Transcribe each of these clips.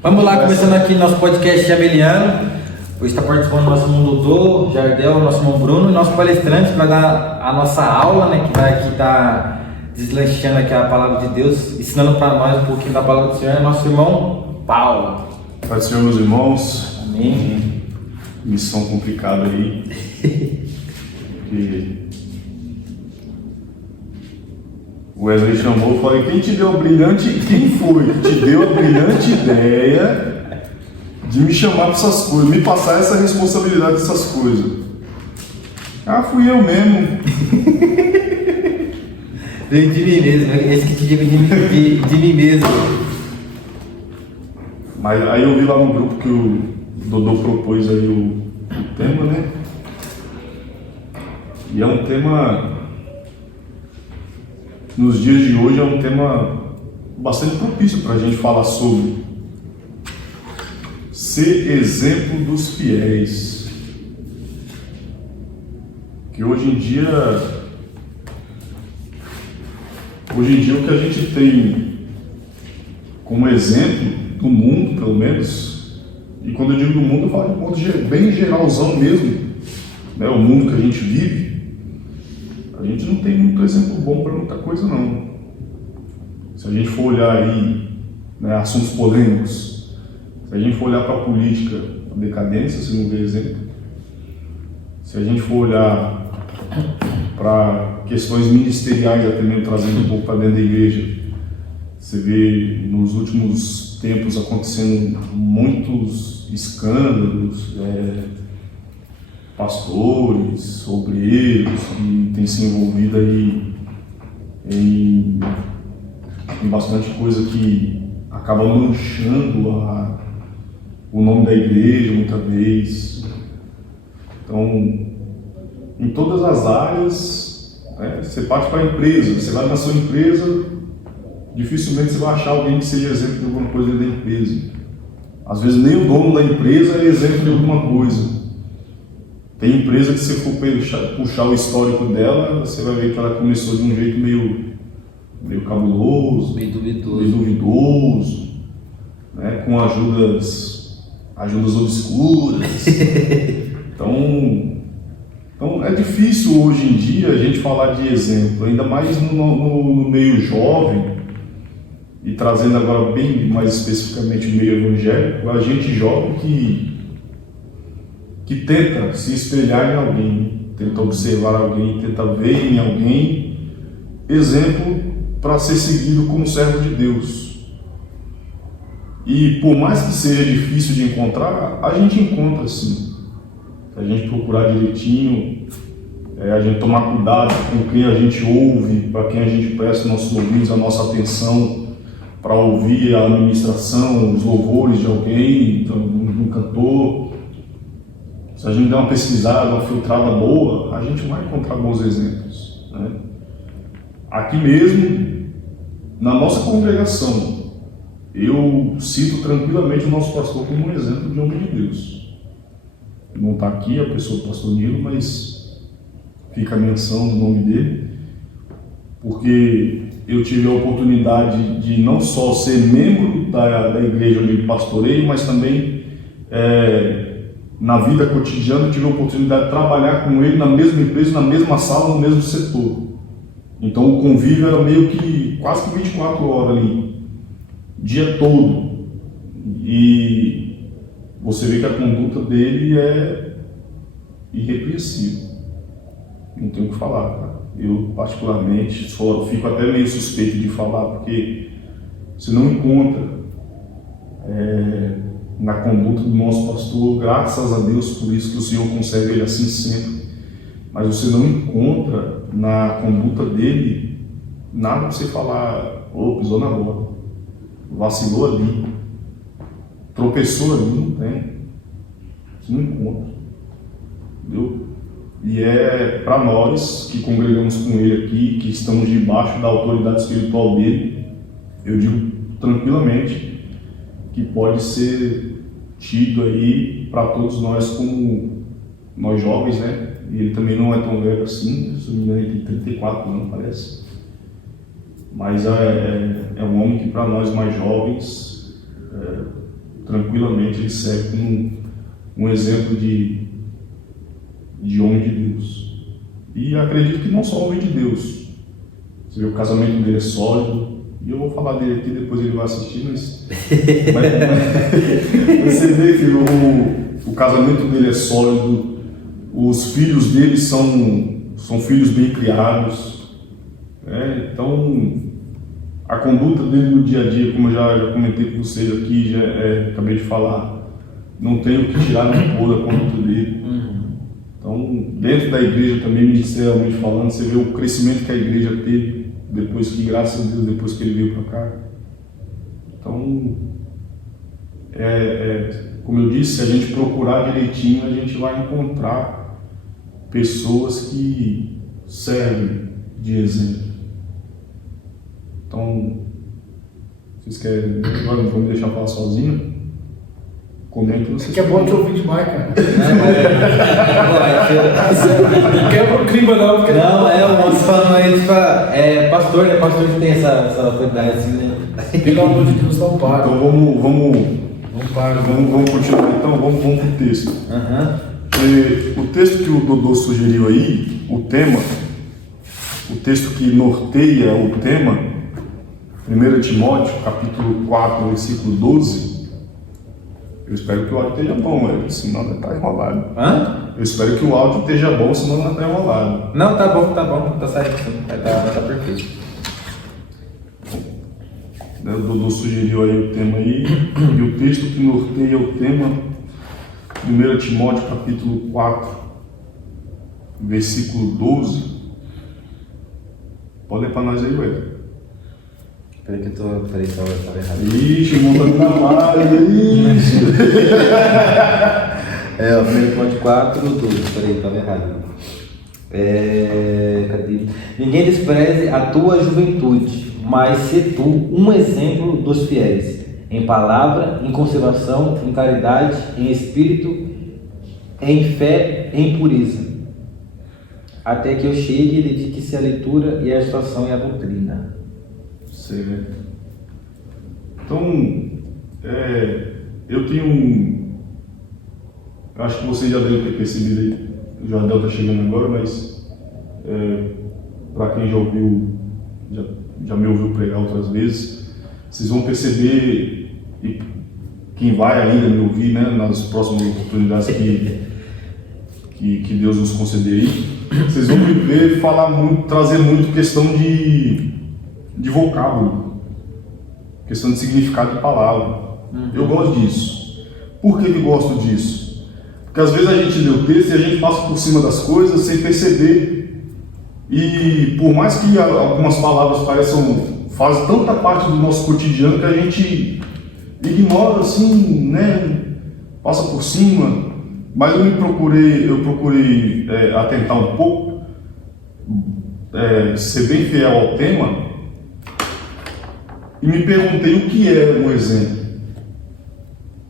Vamos lá, começando aqui nosso podcast Chameliano. Hoje está participando do nosso irmão Dodô, Jardel, nosso irmão Bruno e nosso palestrante que vai dar a nossa aula, né? Que vai aqui estar deslanchando aqui a palavra de Deus, ensinando para nós um pouquinho da palavra do Senhor, é nosso irmão Paulo. Pai do Senhor, meus irmãos. Amém. Missão complicada aí. O Wesley chamou e falei, quem foi que te deu a brilhante ideia de me chamar para essas coisas, me passar essa responsabilidade dessas coisas? Ah, fui eu mesmo. Veio de mim mesmo, esse que te digo de mim mesmo. Mas aí eu vi lá no grupo que o Dodô propôs aí o tema, né? E é um tema, nos dias de hoje, é um tema bastante propício para a gente falar sobre ser exemplo dos fiéis. Que hoje em dia o que a gente tem como exemplo do mundo, pelo menos, e quando eu digo do mundo, eu falo de modo bem geralzão mesmo, né? O mundo que a gente vive, a gente não tem muito exemplo bom para muita coisa, não. Se a gente for olhar aí, né, assuntos polêmicos, se a gente for olhar para a política, a decadência, se não vê exemplo. Se a gente for olhar para questões ministeriais, até mesmo trazendo um pouco para dentro da igreja, você vê nos últimos tempos acontecendo muitos escândalos, pastores, obreiros que têm se envolvido aí em bastante coisa que acaba manchando o nome da igreja muitas vezes. Então, em todas as áreas, você parte para a empresa, você vai na sua empresa, dificilmente você vai achar alguém que seja exemplo de alguma coisa da empresa. Às vezes nem o dono da empresa é exemplo de alguma coisa. Tem empresa que, se for puxar o histórico dela, você vai ver que ela começou de um jeito meio cabuloso, meio duvidoso, né? Com ajudas obscuras. Então é difícil hoje em dia a gente falar de exemplo, ainda mais no meio jovem, e trazendo agora bem mais especificamente o meio evangélico, a gente jovem que tenta se espelhar em alguém, tenta observar alguém, tenta ver em alguém exemplo para ser seguido como servo de Deus. E por mais que seja difícil de encontrar, a gente encontra sim. Se a gente procurar direitinho, a gente tomar cuidado com quem a gente ouve, para quem a gente presta nossos ouvidos, a nossa atenção, para ouvir a administração, os louvores de alguém, de um cantor. Se a gente der uma pesquisada, uma filtrada boa, a gente vai encontrar bons exemplos, né? Aqui mesmo, na nossa congregação, eu cito tranquilamente o nosso pastor como um exemplo de homem de Deus. Não está aqui a pessoa do pastor Nilo, mas fica a menção do nome dele, porque eu tive a oportunidade de não só ser membro da igreja onde eu pastorei, mas também na vida cotidiana eu tive a oportunidade de trabalhar com ele na mesma empresa, na mesma sala, no mesmo setor. Então o convívio era meio que quase que 24 horas ali, dia todo. E você vê que a conduta dele é irrepreensível. Não tenho o que falar, tá? Eu particularmente fico até meio suspeito de falar, porque você não encontra na conduta do nosso pastor, graças a Deus por isso que o Senhor conserva ele assim sempre, mas você não encontra na conduta dele nada para você falar, pisou na bola, vacilou ali, tropeçou ali, não tem, você não encontra, entendeu? E para nós que congregamos com ele aqui, que estamos debaixo da autoridade espiritual dele, eu digo tranquilamente que pode ser tido aí para todos nós como nós jovens, né? E ele também não é tão velho assim, se não me engano ele tem 34 anos, parece. Mas é um homem que para nós mais jovens tranquilamente ele serve como um exemplo de homem de Deus. E acredito que não só homem de Deus. Você vê, o casamento dele é sólido. E eu vou falar dele aqui, depois ele vai assistir, mas você vê que o casamento dele é sólido, os filhos dele são filhos bem criados. Então, a conduta dele no dia a dia, como eu já comentei com vocês aqui, acabei de falar, não tenho o que tirar nem pôr da conduta dele. Então, dentro da igreja também, ministerialmente falando, você vê o crescimento que a igreja teve depois que, graças a Deus, depois que ele veio para cá. Então, como eu disse, se a gente procurar direitinho, a gente vai encontrar pessoas que servem de exemplo. Então, vocês querem, agora não vão me deixar falar sozinho? Comenta vocês. Que é bom te ouvir demais, cara. Não quebra o clima, não. Porque Não, o moço falando aí, tipo, pastor, né? Pastor que tem essa autoridade assim, né? Pelo amor de Deus, não para. Então vamos continuar então, vamos pro texto. O texto que o Dodô sugeriu aí, o texto que norteia o tema, 1 Timóteo, capítulo 4, versículo 12. Eu espero que o áudio esteja bom, senão não está enrolado. Eu espero que o áudio esteja bom, senão não está enrolado. Não, tá bom, tá certo sim. Tá perfeito. O Dodô sugeriu aí o tema aí, e o texto que norteia o tema, 1 Timóteo capítulo 4, versículo 12. Pode ler para nós aí, velho. Peraí que eu tô... Peraí, tava errado. Ixi, montando trabalho, ixi. 1 Timóteo 4, 12. Peraí, tava errado. Cadê? Ninguém despreze a tua juventude, mas se tu um exemplo dos fiéis, em palavra, em conservação, em caridade, em espírito, em fé, em pureza, até que eu chegue e dedique-se à leitura e à exortação e à doutrina. Certo. Então, eu tenho eu acho que você já deve ter percebido aí, o Jardel está chegando agora, mas para quem já ouviu, já me ouviu pregar outras vezes, vocês vão perceber, e quem vai ainda me ouvir, né, nas próximas oportunidades que Deus nos conceder aí, vocês vão me ver falar muito, trazer muito questão de vocábulo, questão de significado de palavra. Eu gosto disso. Por que eu gosto disso? Porque às vezes a gente lê o texto e a gente passa por cima das coisas sem perceber. E por mais que algumas palavras fazem tanta parte do nosso cotidiano que a gente ignora assim, né? Passa por cima. Mas eu procurei atentar um pouco, ser bem fiel ao tema. E me perguntei o que é um exemplo.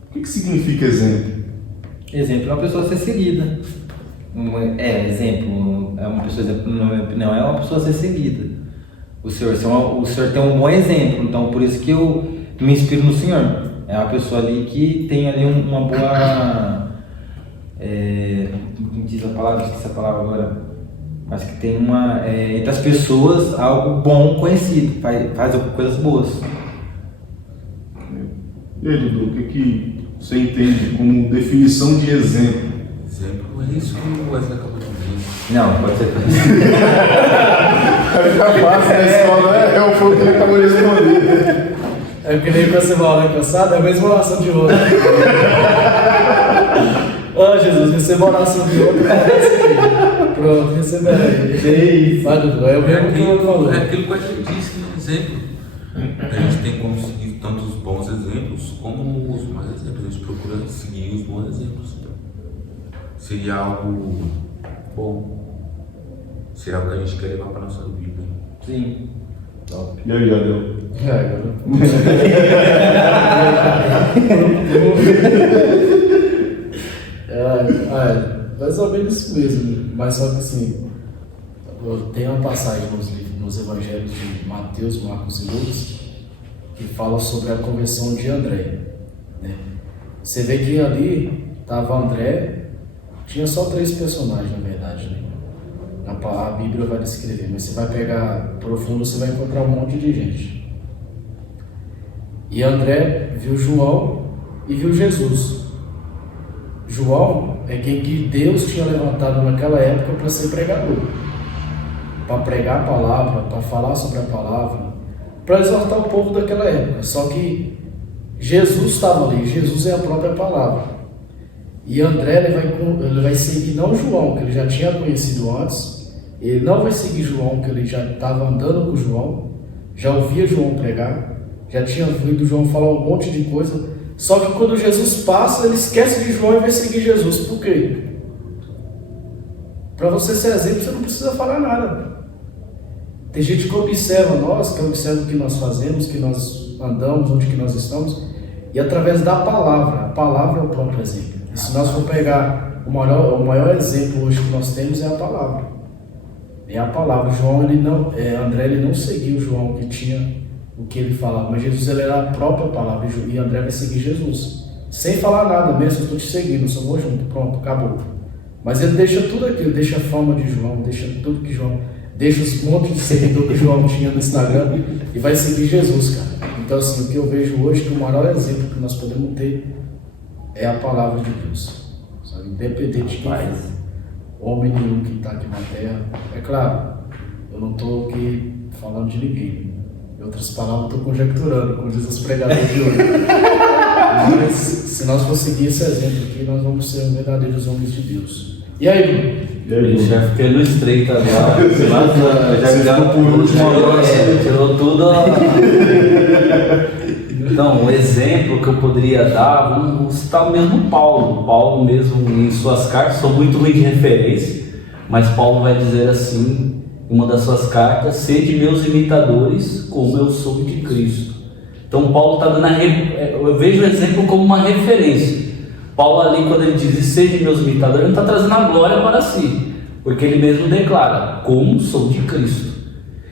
O que significa exemplo? Exemplo é uma pessoa a ser seguida. Exemplo é uma pessoa, na minha opinião, é uma pessoa a ser seguida. O senhor tem um bom exemplo, então por isso que eu me inspiro no senhor. É uma pessoa ali que tem ali uma boa... como diz a palavra? Esqueci essa palavra agora. Mas que tem entre as pessoas algo bom conhecido, faz coisas boas. E aí, Dudu, o que você entende como definição de exemplo? Exemplo é isso que o Wesley acabou de dizer. Não, pode ser. Fica fácil na escola, né? É o fogo que ele acabou de responder. É porque nem quando você vai lá cansado, é a mesma oração de outro. Jesus, receba a oração de outro. Pronto, receba aí. Vai, Dudu, é o mesmo que o outro falou. É aquilo que a gente disse no exemplo. A gente tem como seguir tanto os bons exemplos como os maus exemplos. A gente procura seguir os bons exemplos. Seria algo bom. Seria algo que a gente quer levar para a nossa vida. Sim. Top. E aí, Jardel? Mais ou menos isso mesmo, mas só que assim, tem uma passagem nos evangelhos de Mateus, Marcos e Lucas que fala sobre a conversão de André, né? Você vê que ali estava André, tinha só 3 personagens na verdade, né? A Bíblia vai descrever, mas você vai pegar profundo, você vai encontrar um monte de gente. E André viu João e viu Jesus. João é quem que Deus tinha levantado naquela época para ser pregador, para pregar a palavra, para falar sobre a palavra, para exortar o povo daquela época. Só que Jesus estava ali, Jesus é a própria palavra. E André ele vai seguir não João, que ele já tinha conhecido antes, ele não vai seguir João, que ele já estava andando com João, já ouvia João pregar, já tinha ouvido João falar um monte de coisa. Só que quando Jesus passa, ele esquece de João e vai seguir Jesus. Por quê? Para você ser exemplo, você não precisa falar nada. Tem gente que observa nós, que observa o que nós fazemos, que nós andamos, onde que nós estamos, e através da palavra. A palavra é o próprio exemplo. E se nós for pegar o maior exemplo hoje que nós temos é a palavra. É a palavra. André ele não seguiu João, que tinha o que ele falava, mas Jesus ele era a própria palavra, e André vai seguir Jesus, sem falar nada mesmo. Eu estou te seguindo, só vou junto, pronto, acabou. Mas ele deixa tudo aquilo, deixa a fama de João, deixa tudo que João, deixa os montes de seguidores que João tinha no Instagram e vai seguir Jesus, cara. Então assim, o que eu vejo hoje, que o maior exemplo que nós podemos ter é a palavra de Deus, sabe? Independente de quem for, homem nenhum que está aqui na terra. É claro, eu não estou aqui falando de ninguém, em outras palavras, estou conjecturando, como diz os pregadores de hoje. Mas se nós for seguir esse exemplo aqui, nós vamos ser verdadeiros homens de Deus. E aí, Bruno? Já fiquei no estreito agora. Já por último agora. Tirou tudo. Então, o exemplo que eu poderia dar, vamos citar o mesmo Paulo. Paulo mesmo em suas cartas, sou muito ruim de referência, mas Paulo vai dizer assim, uma das suas cartas: sede meus imitadores, como eu sou de Cristo. Então Paulo está dando eu vejo o exemplo como uma referência. Paulo ali, quando ele diz sede meus imitadores, ele não está trazendo a glória para si, porque ele mesmo declara, como sou de Cristo.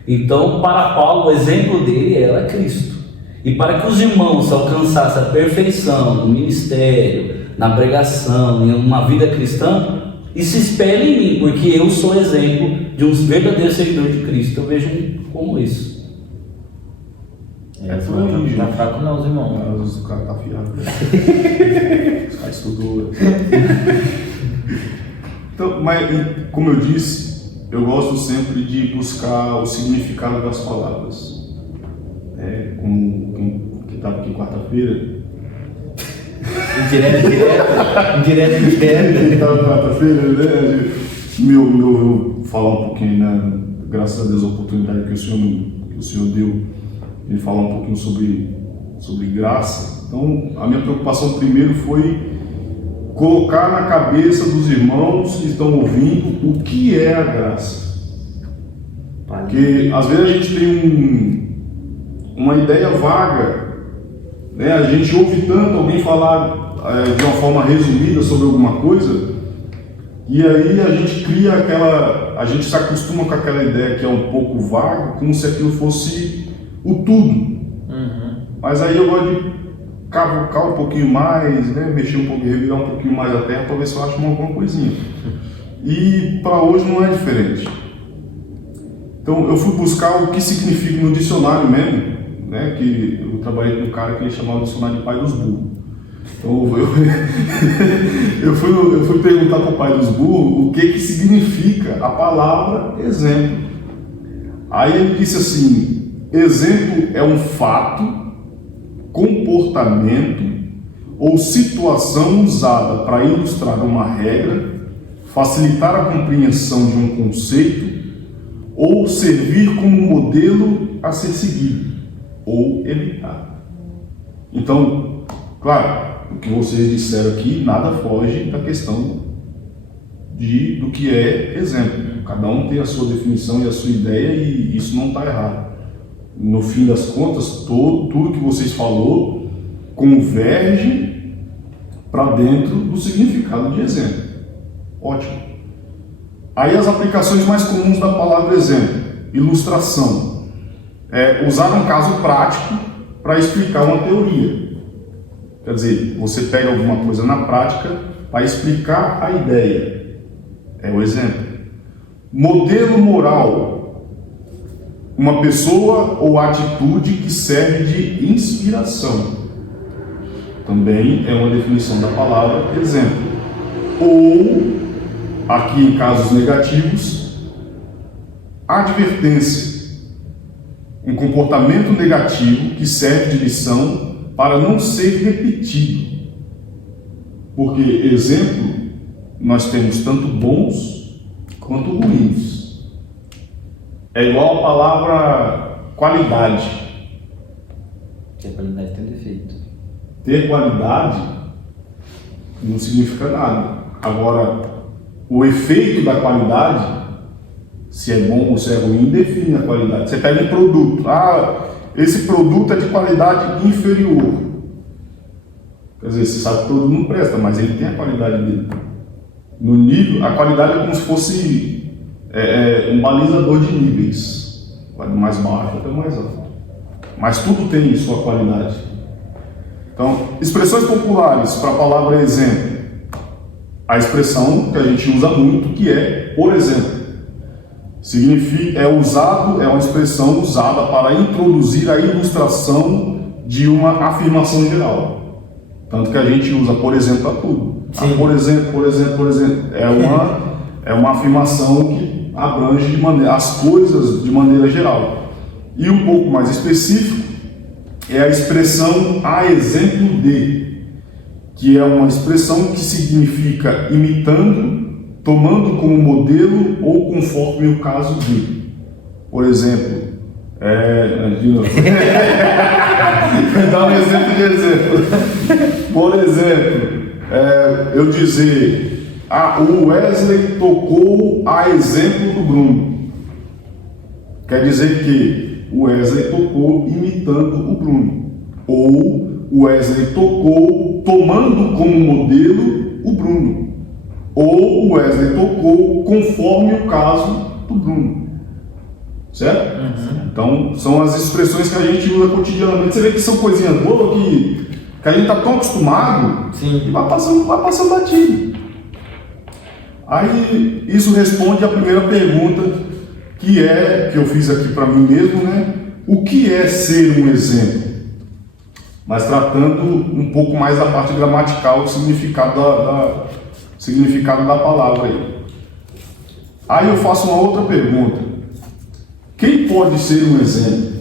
Então, para Paulo, o exemplo dele era Cristo. E para que os irmãos alcançassem a perfeição no ministério, na pregação, em uma vida cristã, e se espelhem em mim, porque eu sou exemplo de um verdadeiro seguidor de Cristo. Eu vejo como isso. Tá fraco não, os irmãos. O cara tá afiado. Os caras estudou. Então, mas, como eu disse, eu gosto sempre de buscar o significado das palavras. Como quem estava aqui quarta-feira. Direto. Quem estava quarta-feira, né? Eu falar um pouquinho, né? Graças a Deus, a oportunidade que o Senhor deu de falar um pouquinho sobre graça. Então, a minha preocupação primeiro foi colocar na cabeça dos irmãos que estão ouvindo o que é a graça. Porque às vezes a gente tem uma ideia vaga, né? A gente ouve tanto alguém falar de uma forma resumida sobre alguma coisa, e aí a gente cria a gente se acostuma com aquela ideia que é um pouco vaga, como se aquilo fosse o tudo. Uhum. Mas aí eu gosto de cavucar um pouquinho mais, né? Mexer um pouquinho, revirar um pouquinho mais a terra para ver se eu acho alguma coisinha. E para hoje não é diferente. Então eu fui buscar o que significa no dicionário mesmo, né? Que eu trabalhei com um cara que ele chamava o dicionário de pai dos burros. Então eu fui perguntar para o pai dos burros o que significa a palavra exemplo. Aí ele disse assim: exemplo é um fato, comportamento ou situação usada para ilustrar uma regra, facilitar a compreensão de um conceito ou servir como modelo a ser seguido ou evitar. Então, claro, o que vocês disseram aqui nada foge da questão do que é exemplo. Cada um tem a sua definição e a sua ideia, e isso não está errado. No fim das contas, tudo que vocês falou converge para dentro do significado de exemplo. Ótimo. Aí as aplicações mais comuns da palavra exemplo: ilustração, usar um caso prático para explicar uma teoria. Quer dizer, você pega alguma coisa na prática para explicar a ideia. É o exemplo. Modelo moral. Uma pessoa ou atitude que serve de inspiração. Também é uma definição da palavra exemplo. Ou, aqui em casos negativos, advertência. Um comportamento negativo que serve de lição para não ser repetido. Porque exemplo, nós temos tanto bons quanto ruins. É igual a palavra qualidade. Que a qualidade tem defeito. Ter qualidade não significa nada. Agora, o efeito da qualidade, se é bom ou se é ruim, define a qualidade. Você pega um produto, esse produto é de qualidade inferior. Quer dizer, você sabe que o produto não presta, mas ele tem a qualidade dele. No nível, a qualidade é como se fosse um balizador de níveis. Vai do mais baixo até o mais alto. Mas tudo tem sua qualidade. Então, expressões populares para a palavra exemplo. A expressão que a gente usa muito, que é por exemplo. Significa, é uma expressão usada para introduzir a ilustração de uma afirmação geral. Tanto que a gente usa por exemplo a tudo. Por exemplo. É uma afirmação que abrange as coisas de maneira geral. E um pouco mais específico é a expressão a exemplo de, que é uma expressão que significa imitando, tomando como modelo ou conforme o caso de. Por exemplo, de novo. Vou dar um exemplo de exemplo. Por exemplo, eu dizer, o Wesley tocou a exemplo do Bruno. Quer dizer que o Wesley tocou imitando o Bruno. Ou o Wesley tocou tomando como modelo o Bruno. Ou o Wesley tocou conforme o caso do Bruno. Certo? Uhum. Então, são as expressões que a gente usa cotidianamente. Você vê que são coisinhas boas que a gente está tão acostumado. Sim. E vai passando batido. Aí, isso responde à primeira pergunta, que eu fiz aqui para mim mesmo, né? O que é ser um exemplo? Mas tratando um pouco mais da parte gramatical, do significado da palavra aí. Aí eu faço uma outra pergunta. Quem pode ser um exemplo?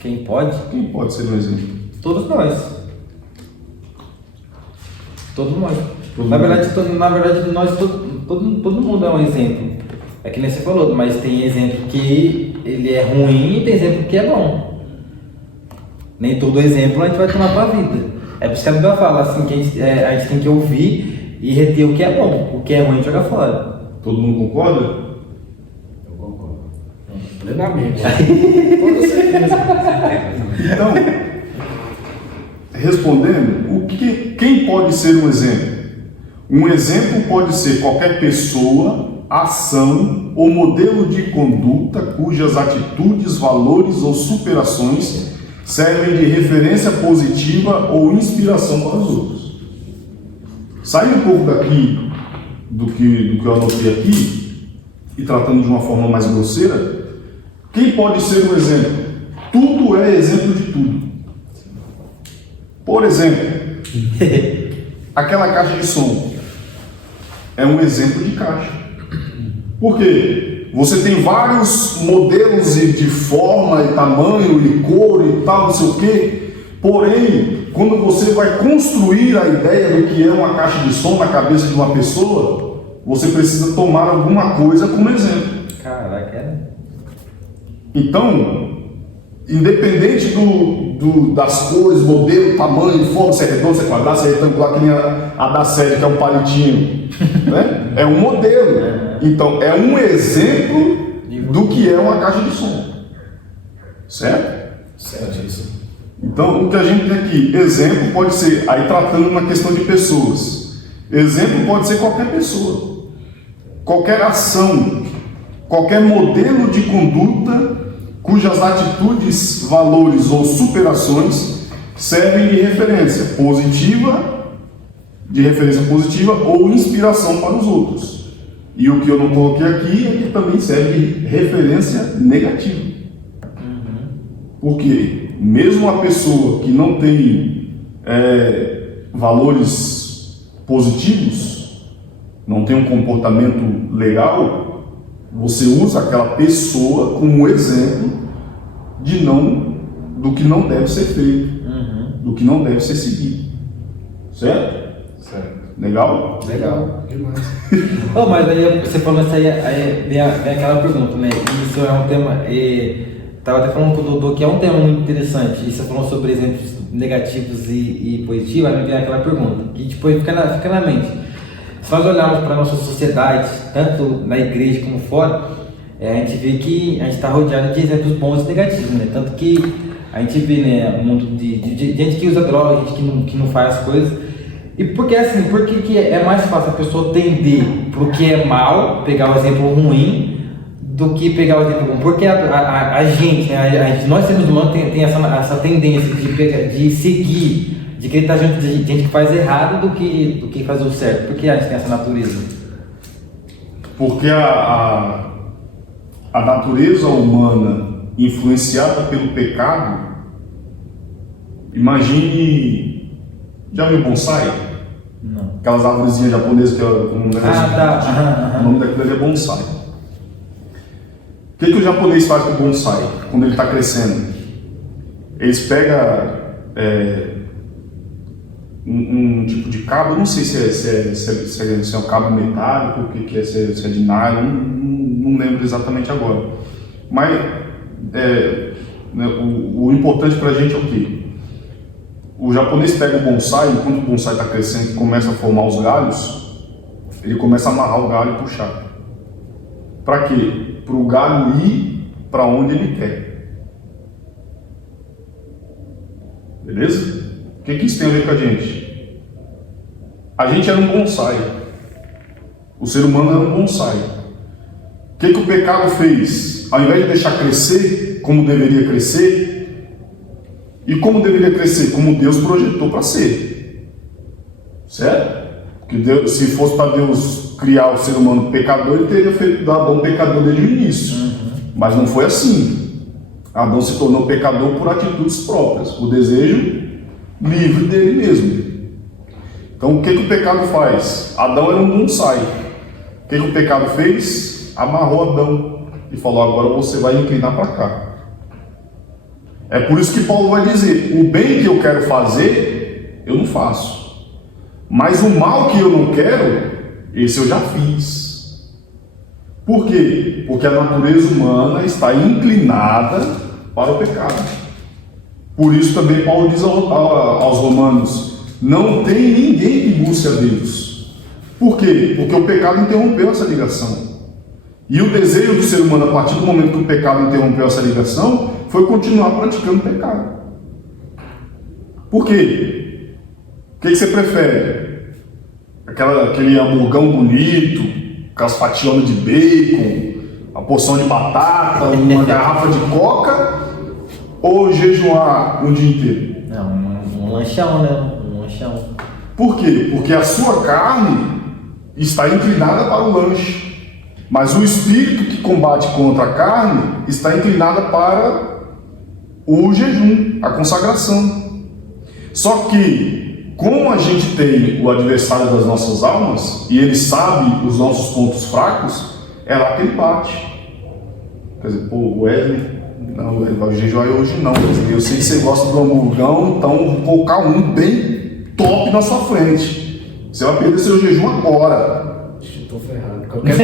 Quem pode? Quem pode ser um exemplo? Todos nós. Todos nós. Na verdade, nós, todo mundo é um exemplo. É que nem você falou, mas tem exemplo que ele é ruim e tem exemplo que é bom. Nem todo exemplo a gente vai tomar para a vida. É por isso que a Bíblia fala assim, que a gente tem que ouvir e reter o que é bom. O que é ruim joga fora. Todo mundo concorda? Eu concordo. Plenamente. Com certeza. Então, respondendo, quem pode ser um exemplo? Um exemplo pode ser qualquer pessoa, ação ou modelo de conduta cujas atitudes, valores ou superações servem de referência positiva ou inspiração para os outros. Saindo um pouco daqui do que eu anotei aqui e tratando de uma forma mais grosseira, quem pode ser um exemplo? Tudo é exemplo de tudo. Por exemplo, aquela caixa de som é um exemplo de caixa. Por quê? Você tem vários modelos de forma e tamanho e cor e tal, não sei o quê. Porém, quando você vai construir a ideia do que é uma caixa de som na cabeça de uma pessoa, você precisa tomar alguma coisa como exemplo. Caraca, é? Então, independente das cores, modelo, tamanho, forma, se é redondo, se é quadrado, se é retangular, que nem a da série, que é um palitinho, né? É um modelo. Então, é um exemplo do que é uma caixa de som. Certo? Certo, isso. Então, o que a gente tem aqui, exemplo pode ser, aí tratando uma questão de pessoas, exemplo pode ser qualquer pessoa, qualquer ação, qualquer modelo de conduta cujas atitudes, valores ou superações servem de referência positiva ou inspiração para os outros. E o que eu não coloquei aqui é que também serve de referência negativa. Porque mesmo a pessoa que não tem valores positivos, não tem um comportamento legal, você usa aquela pessoa como exemplo do que não deve ser feito, do que não deve ser seguido. Certo? Legal? Legal, demais. Oh, mas aí você falando isso aí vem aquela pergunta, né? Isso é um tema. Estava até falando com o Dodô que é um tema muito interessante. E você falou sobre exemplos negativos e positivos, aí me vem aquela pergunta, que depois fica na mente. Se nós olharmos para a nossa sociedade, tanto na igreja como fora, a gente vê que a gente está rodeado de exemplos bons e negativos, né? Tanto que a gente vê, né, um mundo de gente que usa droga, gente que não faz as coisas. E porque assim, porque é mais fácil a pessoa tender pro que é mal, pegar o exemplo ruim, do que pegar o exemplo bom? Porque a gente, né, nós seres humanos tem essa tendência de seguir, de querer estar junto de gente que faz errado do que fazer o certo. Por que a gente tem essa natureza? Porque a natureza humana influenciada pelo pecado, imagine. Já viu bonsai? Não. Aquelas árvorezinhas japonesas que é um negócio. Tá. O nome daquilo ali é bonsai. O que o japonês faz com o bonsai quando ele está crescendo? Eles pegam um tipo de cabo, eu não sei se é um cabo metálico, o que é, se é de nylon, não lembro exatamente agora. Mas o importante para a gente é o quê? O japonês pega o bonsai, enquanto o bonsai está crescendo e começa a formar os galhos, ele começa a amarrar o galho e puxar. Para quê? Para o galho ir para onde ele quer. Beleza? O que isso tem a ver com a gente? A gente era um bonsai. O ser humano era um bonsai. O que o pecado fez? Ao invés de deixar crescer como deveria crescer, e como deveria crescer? Como Deus projetou para ser. Certo? Porque Deus, se fosse para Deus criar o ser humano pecador, ele teria feito Adão pecador desde o início. Mas não foi assim. Adão se tornou pecador por atitudes próprias, por desejo livre dele mesmo. Então o que o pecado faz? Adão era um bonsai. O que o pecado fez? Amarrou Adão e falou: agora você vai inclinar para cá. É por isso que Paulo vai dizer: o bem que eu quero fazer, eu não faço. Mas o mal que eu não quero, esse eu já fiz. Por quê? Porque a natureza humana está inclinada para o pecado. Por isso também Paulo diz aos romanos: não tem ninguém que busque a Deus. Por quê? Porque o pecado interrompeu essa ligação. E o desejo do ser humano, a partir do momento que o pecado interrompeu essa ligação, foi continuar praticando pecado. Por quê? O que você prefere? Aquele hamburgão bonito, com as fationes de bacon, a porção de batata, uma garrafa de coca, ou jejuar um dia inteiro? Não, um lanchão, né? Um lanchão. Por quê? Porque a sua carne está inclinada para o lanche. Mas o espírito que combate contra a carne está inclinado para o jejum, a consagração. Só que, como a gente tem o adversário das nossas almas, e ele sabe os nossos pontos fracos, é lá que ele bate. Quer dizer, pô, Wesley, não, ele vai jejuar hoje não, Wesley. Eu sei que você gosta do hamburgão, então vou colocar um bem top na sua frente. Você vai perder seu jejum agora. Tô ferrado. Qualquer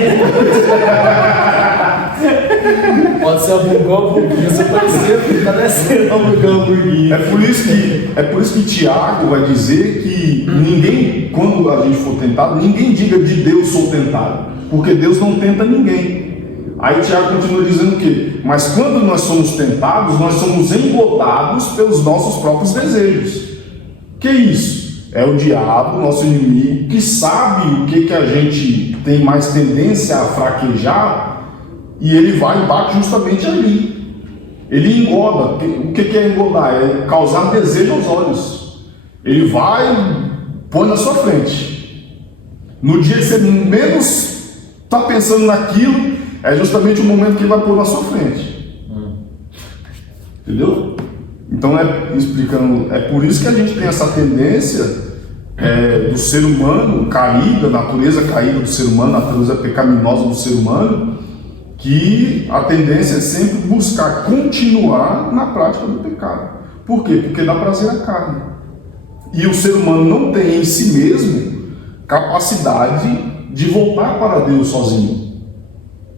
pode ser hamburgão, você aparecer, tá descendo hamburgão. É por isso que Tiago vai dizer que ninguém, quando a gente for tentado, ninguém diga de Deus sou tentado, porque Deus não tenta ninguém. Aí Tiago continua dizendo o quê? Mas quando nós somos tentados, nós somos engodados pelos nossos próprios desejos. Que isso? É o diabo, nosso inimigo, que sabe o que a gente tem mais tendência a fraquejar, e ele vai e bate justamente ali. Ele engoda. O que é engodar? É causar desejo aos olhos. Ele vai, põe na sua frente. No dia que você menos está pensando naquilo, é justamente o momento que ele vai pôr na sua frente. Entendeu? Então, explicando, é por isso que a gente tem essa tendência do ser humano caído, a natureza caída do ser humano, a natureza pecaminosa do ser humano, que a tendência é sempre buscar continuar na prática do pecado. Por quê? Porque dá prazer à carne. E o ser humano não tem em si mesmo capacidade de voltar para Deus sozinho.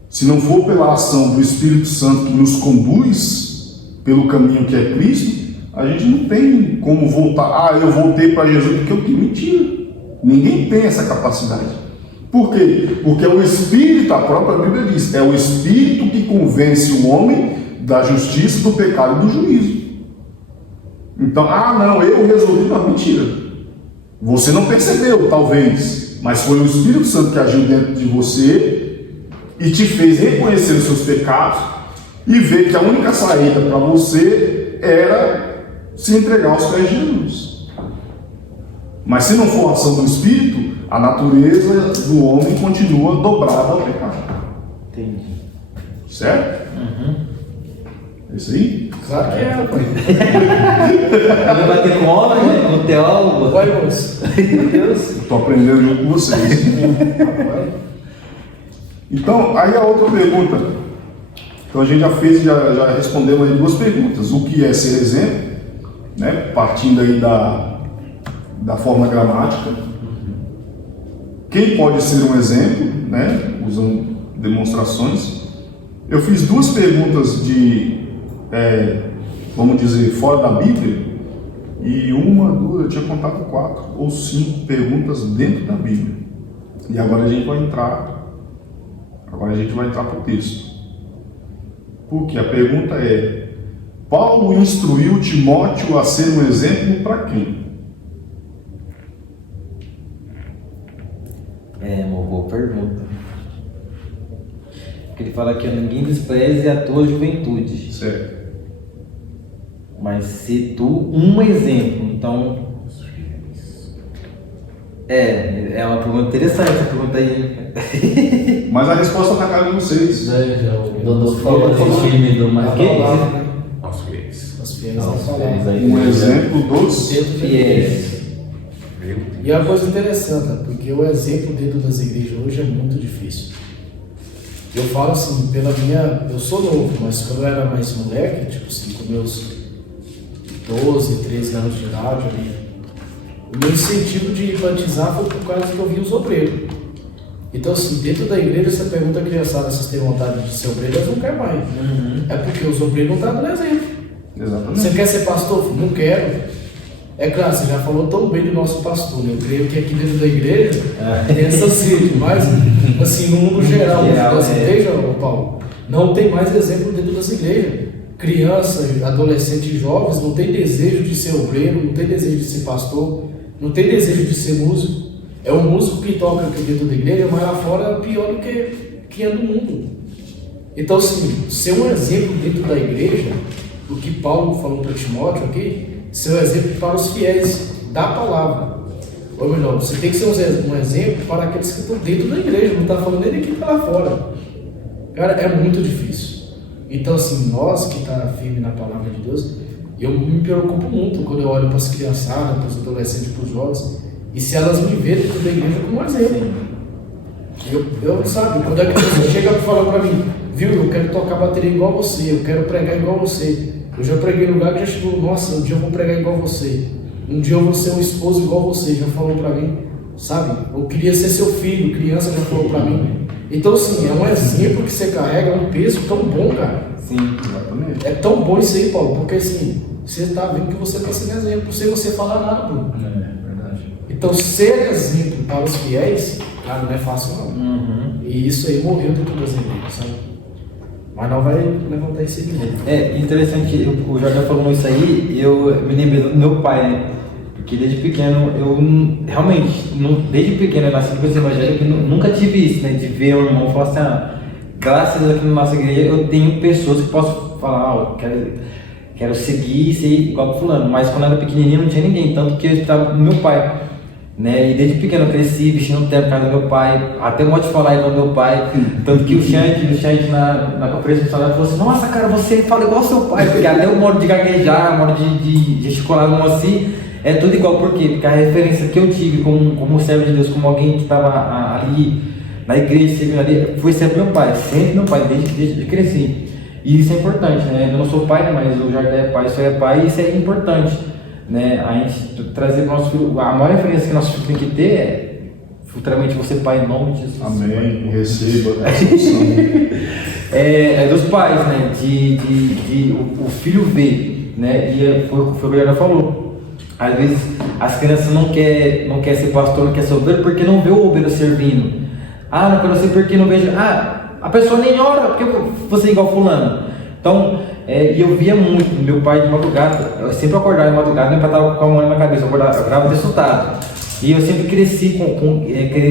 Se não for pela ação do Espírito Santo que nos conduz pelo caminho que é Cristo, a gente não tem como voltar. Eu voltei para Jesus porque eu tenho. Mentira. Ninguém tem essa capacidade. Por quê? Porque é o Espírito, a própria Bíblia diz, é o Espírito que convence o homem da justiça, do pecado e do juízo. Então, não, eu resolvi. Não, mentira. Você não percebeu, talvez, mas foi o Espírito Santo que agiu dentro de você e te fez reconhecer os seus pecados e ver que a única saída para você era se entregar aos pés de Jesus. Mas se não for a ação do Espírito, a natureza do homem continua dobrada ao pecado. Entendi. Certo? É isso aí? Claro que é, rapaz. Vai bater com homem, com teólogo. Vai, moço. Meu Deus. Estou aprendendo junto com vocês. Então, aí a outra pergunta. Então a gente já respondeu aí 2 perguntas. O que é ser exemplo, né? Partindo aí da forma gramática. Quem pode ser um exemplo, né? Usando demonstrações. Eu fiz 2 perguntas vamos dizer, fora da Bíblia, e 1, 2, eu tinha contado 4 ou 5 perguntas dentro da Bíblia. E agora a gente vai entrar para o texto. Porque a pergunta é: Paulo instruiu Timóteo a ser um exemplo para quem? É uma boa pergunta. Porque ele fala que ninguém despreze a tua juventude. Certo. Mas se tu um exemplo, então é uma pergunta interessante essa pergunta aí. Mas a resposta está na cara de vocês. O Dodô falou de tímido, mas Aos fiéis. Os fiéis não falaram. Um exemplo dos Fiéis. E é uma coisa interessante, porque o exemplo dentro das igrejas hoje é muito difícil. Eu falo assim, eu sou novo, mas quando eu era mais moleque, tipo assim, com meus 12, 13 anos de idade ali, o meu incentivo de batizar foi por causa que eu vi os obreiros. Então assim, dentro da igreja você pergunta a criançada se vocês têm vontade de ser obreiro, elas não querem mais. É porque os obreiros não estão dando exemplo. Exatamente. Você quer ser pastor? Não quero. É claro, você já falou tão bem do nosso pastor, né? Eu creio que aqui dentro da igreja tem essa sede, mas assim, no mundo geral das igrejas, Paulo, não tem mais exemplo dentro das igrejas. Criança, adolescente e jovens não tem desejo de ser obreiro, não tem desejo de ser pastor, não tem desejo de ser músico. É um músico que toca aqui dentro da igreja, mas lá fora é pior do que é no mundo. Então, assim, ser um exemplo dentro da igreja, o que Paulo falou para Timóteo aqui, ser um exemplo para os fiéis da palavra. Ou melhor, você tem que ser um exemplo para aqueles que estão dentro da igreja, não está falando nem de quem está lá fora. Cara, é muito difícil. Então, assim, nós que estamos firmes na palavra de Deus, eu me preocupo muito quando eu olho para as criançadas, para os adolescentes, para os jovens, e se elas me verem dentro da igreja como um exemplo. Eu sabe, quando a criança chega e fala para mim, viu, eu quero tocar bateria igual você, eu quero pregar igual você. Eu já preguei em lugar que já chegou, nossa, um dia eu vou pregar igual você. Um dia eu vou ser um esposo igual você, já falou para mim, sabe? Eu queria ser seu filho, criança já falou para mim. Então, assim, é um exemplo que você carrega, um peso tão bom, cara. Sim, exatamente. É tão bom isso aí, Paulo, porque assim, você está vendo que você está sendo exemplo sem você falar nada, Bruno. É verdade. Então, ser exemplo para os fiéis, cara, não é fácil não. E isso aí morreu dentro das igrejas, sabe? Mas não vai levantar esse nível. É interessante, o Jorge falando isso aí, eu me lembrei do meu pai, né? Porque desde pequeno, eu realmente, desde pequeno eu nasci com esse evangelho que nunca tive isso, né? De ver um irmão falar assim, graças a Deus aqui na nossa igreja eu tenho pessoas que posso falar, ó, quero seguir e ser igual pro fulano, mas quando eu era pequenininho não tinha ninguém, tanto que eu estava no meu pai, né, e desde pequeno eu cresci vestindo terno por causa do meu pai, até um monte de falar do meu pai, tanto que o Xande na conferência missionária falou assim, nossa cara, você fala igual ao seu pai, porque até o modo de gaguejar, o modo de gesticular assim, é tudo igual, por quê? Porque a referência que eu tive como servo de Deus, como alguém que estava ali na igreja, servindo ali, foi sempre meu pai, desde que cresci. E isso é importante, né? Eu não sou pai, né? Mas o Jardel é pai, isso é pai, e isso é importante, né? A gente trazer para o nosso filho, a maior referência que nosso filho tem que ter é futuramente você pai em nome de Jesus. Amém. Receba a solução. É dos pais, né? O filho ver, né? E foi o que o Jardel falou. Às vezes as crianças não quer ser pastor, não quer ser obreiro porque não vê o obreiro servindo. Ah, não quero ser porque não vejo. Ah, a pessoa nem ora, porque você é igual fulano. Então, e eu via muito meu pai de madrugada, eu sempre acordava de madrugada, meu pai estava com a mão na cabeça, eu acordava dessultado. E eu sempre cresci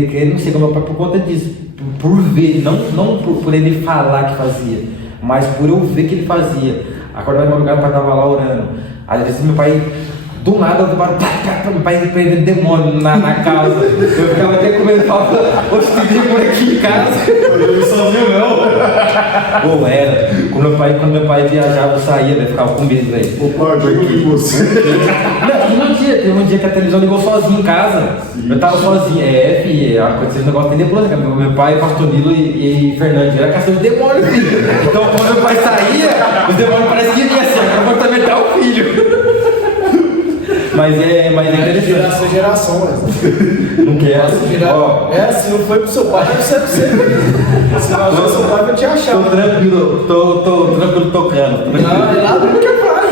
querendo ser como meu pai por conta disso, por ver, não por ele falar que fazia, mas por eu ver que ele fazia. Acordava de madrugada, meu pai estava lá orando. Às vezes meu pai, do nada, meu pai prendendo demônio na casa. Eu ficava até com medo, falava, oxe, tem por aqui em casa. Eu não sozinho não. Ou era, quando meu pai viajava, eu saía, eu ficava com medo, velho. O pai, eu digo de você. Não, teve um dia que a televisão ligou sozinho em casa. Sim. Eu tava sozinho, filho, aconteceu um negócio tenebroso, cara. Meu pai, Pastor Nilo e Fernando, era caçador de demônio, filho. Então quando meu pai saía, os demônios pareciam que ia assim, agora vou também dar o filho. Mas é interessante. Essa geração, mas. Não quer. Ó, se não foi pro seu pai, deve ser pro você. Se não foi pro seu pai, vai te achar. Tô tranquilo tocando. Não, é lá do que faz.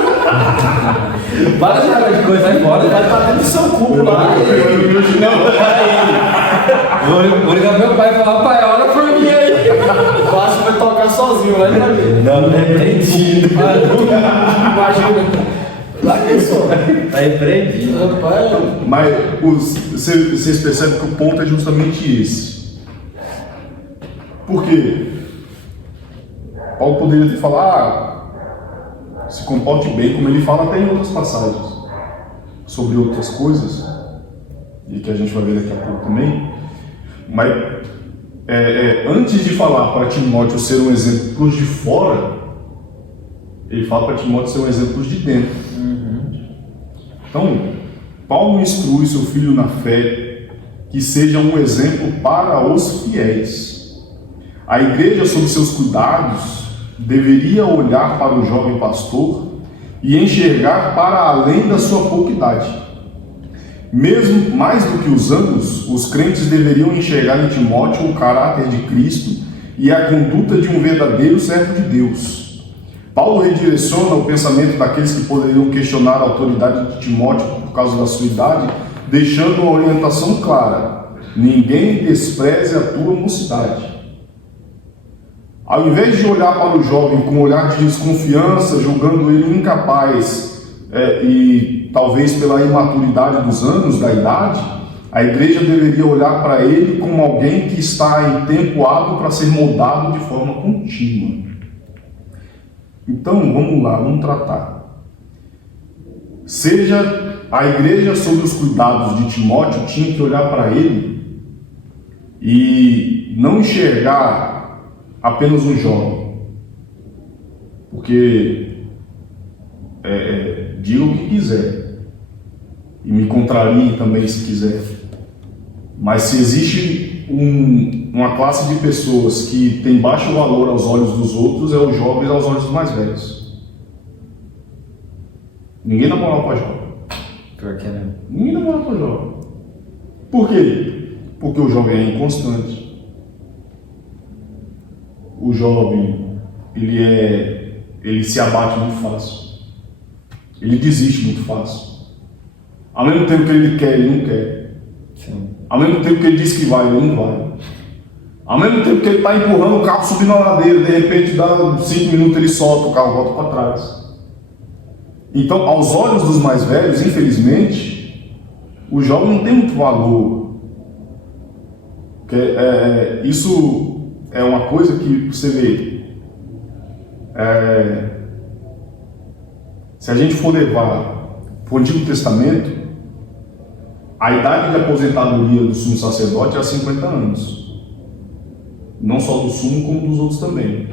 Para de coisa, vai embora. Vai estar dentro do seu cubo lá. Vou ligar pro meu pai e falar, pai, ora por mim aí. Eu acho que vai tocar sozinho lá, né? Não repreendido. Imagina. Lá que sou. Tá repreendido. Rapaz. Mas vocês percebem que o ponto é justamente esse. Por quê? Paulo poderia ter falado, se comporte bem, como ele fala até em outras passagens, sobre outras coisas, e que a gente vai ver daqui a pouco também. Mas antes de falar para Timóteo ser um exemplo para os de fora, ele fala para Timóteo ser um exemplo para os de dentro. Então, Paulo instrui seu filho na fé que seja um exemplo para os fiéis. A igreja, sob seus cuidados, deveria olhar para o jovem pastor e enxergar para além da sua pouca idade. Mesmo mais do que os anos, os crentes deveriam enxergar em Timóteo o caráter de Cristo e a conduta de um verdadeiro servo de Deus. Paulo redireciona o pensamento daqueles que poderiam questionar a autoridade de Timóteo por causa da sua idade, deixando uma orientação clara: ninguém despreze a tua mocidade. Ao invés de olhar para o jovem com um olhar de desconfiança, julgando ele incapaz e talvez pela imaturidade dos anos, da idade, a igreja deveria olhar para ele como alguém que está em tempo hábil para ser moldado de forma contínua. Então, vamos lá, vamos tratar. Seja a igreja sob os cuidados de Timóteo, tinha que olhar para ele e não enxergar apenas um jovem. Porque diga o que quiser e me contrarie também se quiser. Mas se existe uma classe de pessoas que tem baixo valor aos olhos dos outros, é os jovens aos olhos dos mais velhos. Ninguém dá moral para jovem. Pior que é mesmo. Ninguém dá moral para jovem. Por quê? Porque o jovem é inconstante. O jovem, ele se abate muito fácil. Ele desiste muito fácil. Ao mesmo tempo que ele quer, ele não quer. Sim. Ao mesmo tempo que ele diz que vai, ele não vai. Ao mesmo tempo que ele está empurrando o carro subindo a ladeira, de repente dá 5 minutos, ele solta o carro, volta para trás. Então, aos olhos dos mais velhos, infelizmente, o jovem não tem muito valor. Isso é uma coisa que você vê. Se a gente for levar para o Antigo Testamento, a idade de aposentadoria do sumo sacerdote era 50 anos. Não só do sumo, como dos outros também.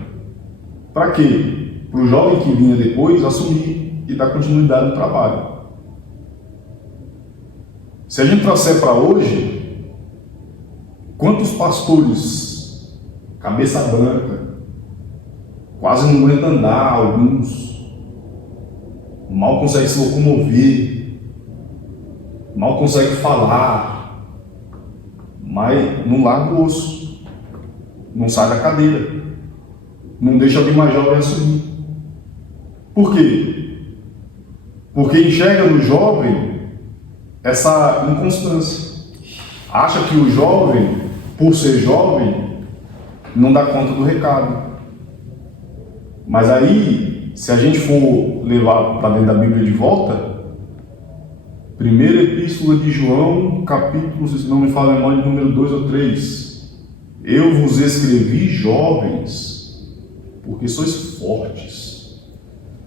Para quê? Para o jovem que vinha depois assumir e dar continuidade no trabalho. Se a gente trouxer para hoje, quantos pastores, cabeça branca, quase não aguentam andar, alguns, mal conseguem se locomover, mal conseguem falar, mas não larga o osso, não sai da cadeira, não deixa alguém mais jovem assumir. Por quê? Porque enxerga no jovem essa inconstância. Acha que o jovem, por ser jovem, não dá conta do recado. Mas aí, se a gente for levar para dentro da Bíblia de volta, primeira epístola de João, capítulo, se não me falha a memória, número 2 ou 3. Eu vos escrevi, jovens, porque sois fortes.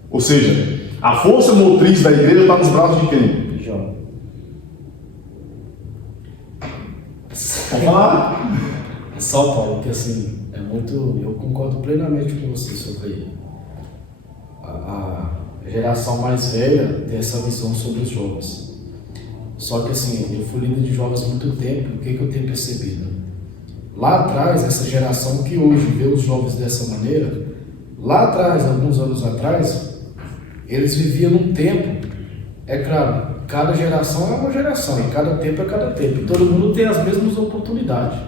Ou seja, a força motriz da igreja está nos braços de quem? João. Vamos falar? É só, Paulo, que assim, é muito. Eu concordo plenamente com você sobre a geração mais velha ter essa visão sobre os jovens. Só que assim, eu fui líder de jovens há muito tempo, o que eu tenho percebido? Lá atrás, essa geração que hoje vê os jovens dessa maneira, lá atrás, alguns anos atrás, eles viviam num tempo, é claro, cada geração é uma geração, e cada tempo é cada tempo, e todo mundo tem as mesmas oportunidades.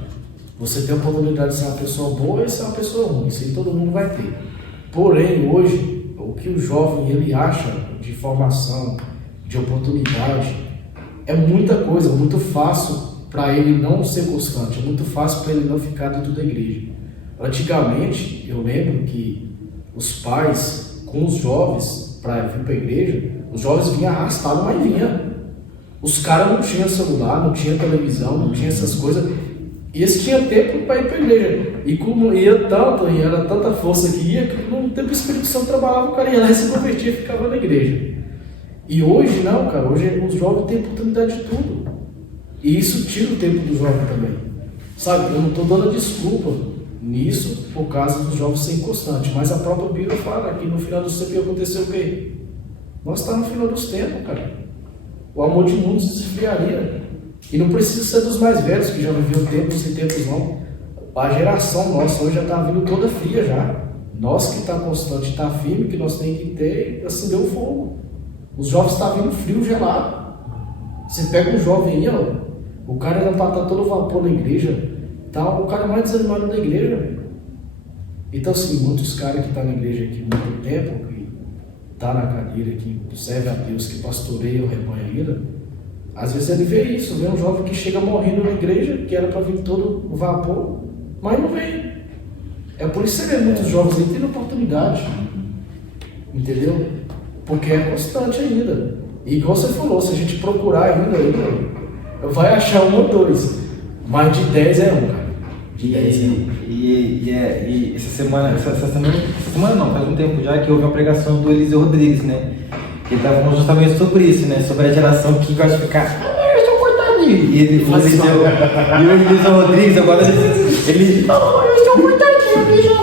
Você tem a oportunidade de ser uma pessoa boa e ser uma pessoa ruim, isso aí todo mundo vai ter. Porém, hoje, o que o jovem ele acha de formação, de oportunidade, é muita coisa, muito fácil para ele não ser constante, é muito fácil para ele não ficar dentro da igreja. Antigamente, eu lembro que os pais, com os jovens, para vir para a igreja, os jovens vinham arrastados, mas vinham. Os caras não tinham celular, não tinham televisão, não tinham essas coisas. E eles tinham tempo para ir para a igreja. E como ia tanto, e era tanta força que ia, que no tempo o Espírito Santo trabalhava, o cara ia lá e se convertia e ficava na igreja. E hoje não, cara, hoje os jovens têm oportunidade de tudo. E isso tira o tempo do jovem também. Sabe, eu não estou dando desculpa nisso por causa dos jovens serem constantes, mas a própria Bíblia fala que no final do tempo aconteceu o quê? Nós estamos no final dos tempos, cara. O amor de mundo se esfriaria. E não precisa ser dos mais velhos, que já viviam tempos e tempos não. A geração nossa hoje já está vindo toda fria já. Nós que está constante, está firme, que nós temos que ter, acender o fogo. Os jovens estão vindo frio, gelado. Você pega um jovem aí, ó, o cara já está todo vapor na igreja, tá o cara mais desanimado da igreja. Então assim, muitos caras que estão na igreja aqui há muito tempo, que está na cadeira, que serve a Deus, que pastoreia o rebanho ainda, às vezes ele vê isso, vê um jovem que chega morrendo na igreja, que era para vir todo o vapor, mas não vem. É por isso que você vê muitos jovens aí tendo oportunidade, entendeu? Porque é constante ainda. E igual você falou, se a gente procurar ainda, vai achar um ou dois, mas de 10 é um, cara. De 10 é um. E essa semana não, faz um tempo já que houve uma pregação do Eliseu Rodrigues, né? Que ele estava falando justamente sobre isso, né? Sobre a geração que gosta de ficar, eu sou coitadinho. E ele falou assim, e o Eliseu Rodrigues agora, ele eu sou coitadinho, Jesus.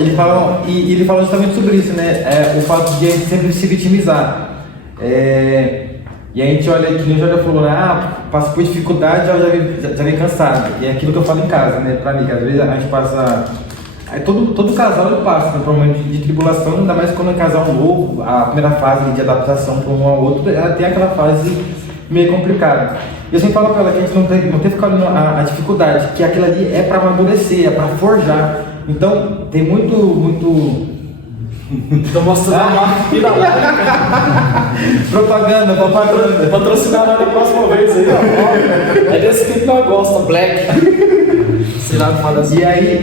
Ele fala justamente sobre isso, né? O fato de a gente sempre se vitimizar. E a gente olha aqui, o Jorge já falou, né? Passa por dificuldade, já vem cansado. E é aquilo que eu falo em casa, né? Pra mim, que às vezes a gente passa. Todo casal passa, né, por um momento de tribulação, ainda mais quando é casal novo, a primeira fase de adaptação para um ao outro, ela tem aquela fase meio complicada. E eu sempre falo para ela que a gente não tem que ficar olhando a dificuldade, que aquilo ali é para amadurecer, é para forjar. Então, tem muito... Estou mostrando a marca aqui da propaganda. Patrocinar na próxima vez aí, ó. É desse que nós gostamos, Black. Será que fala assim? E aí,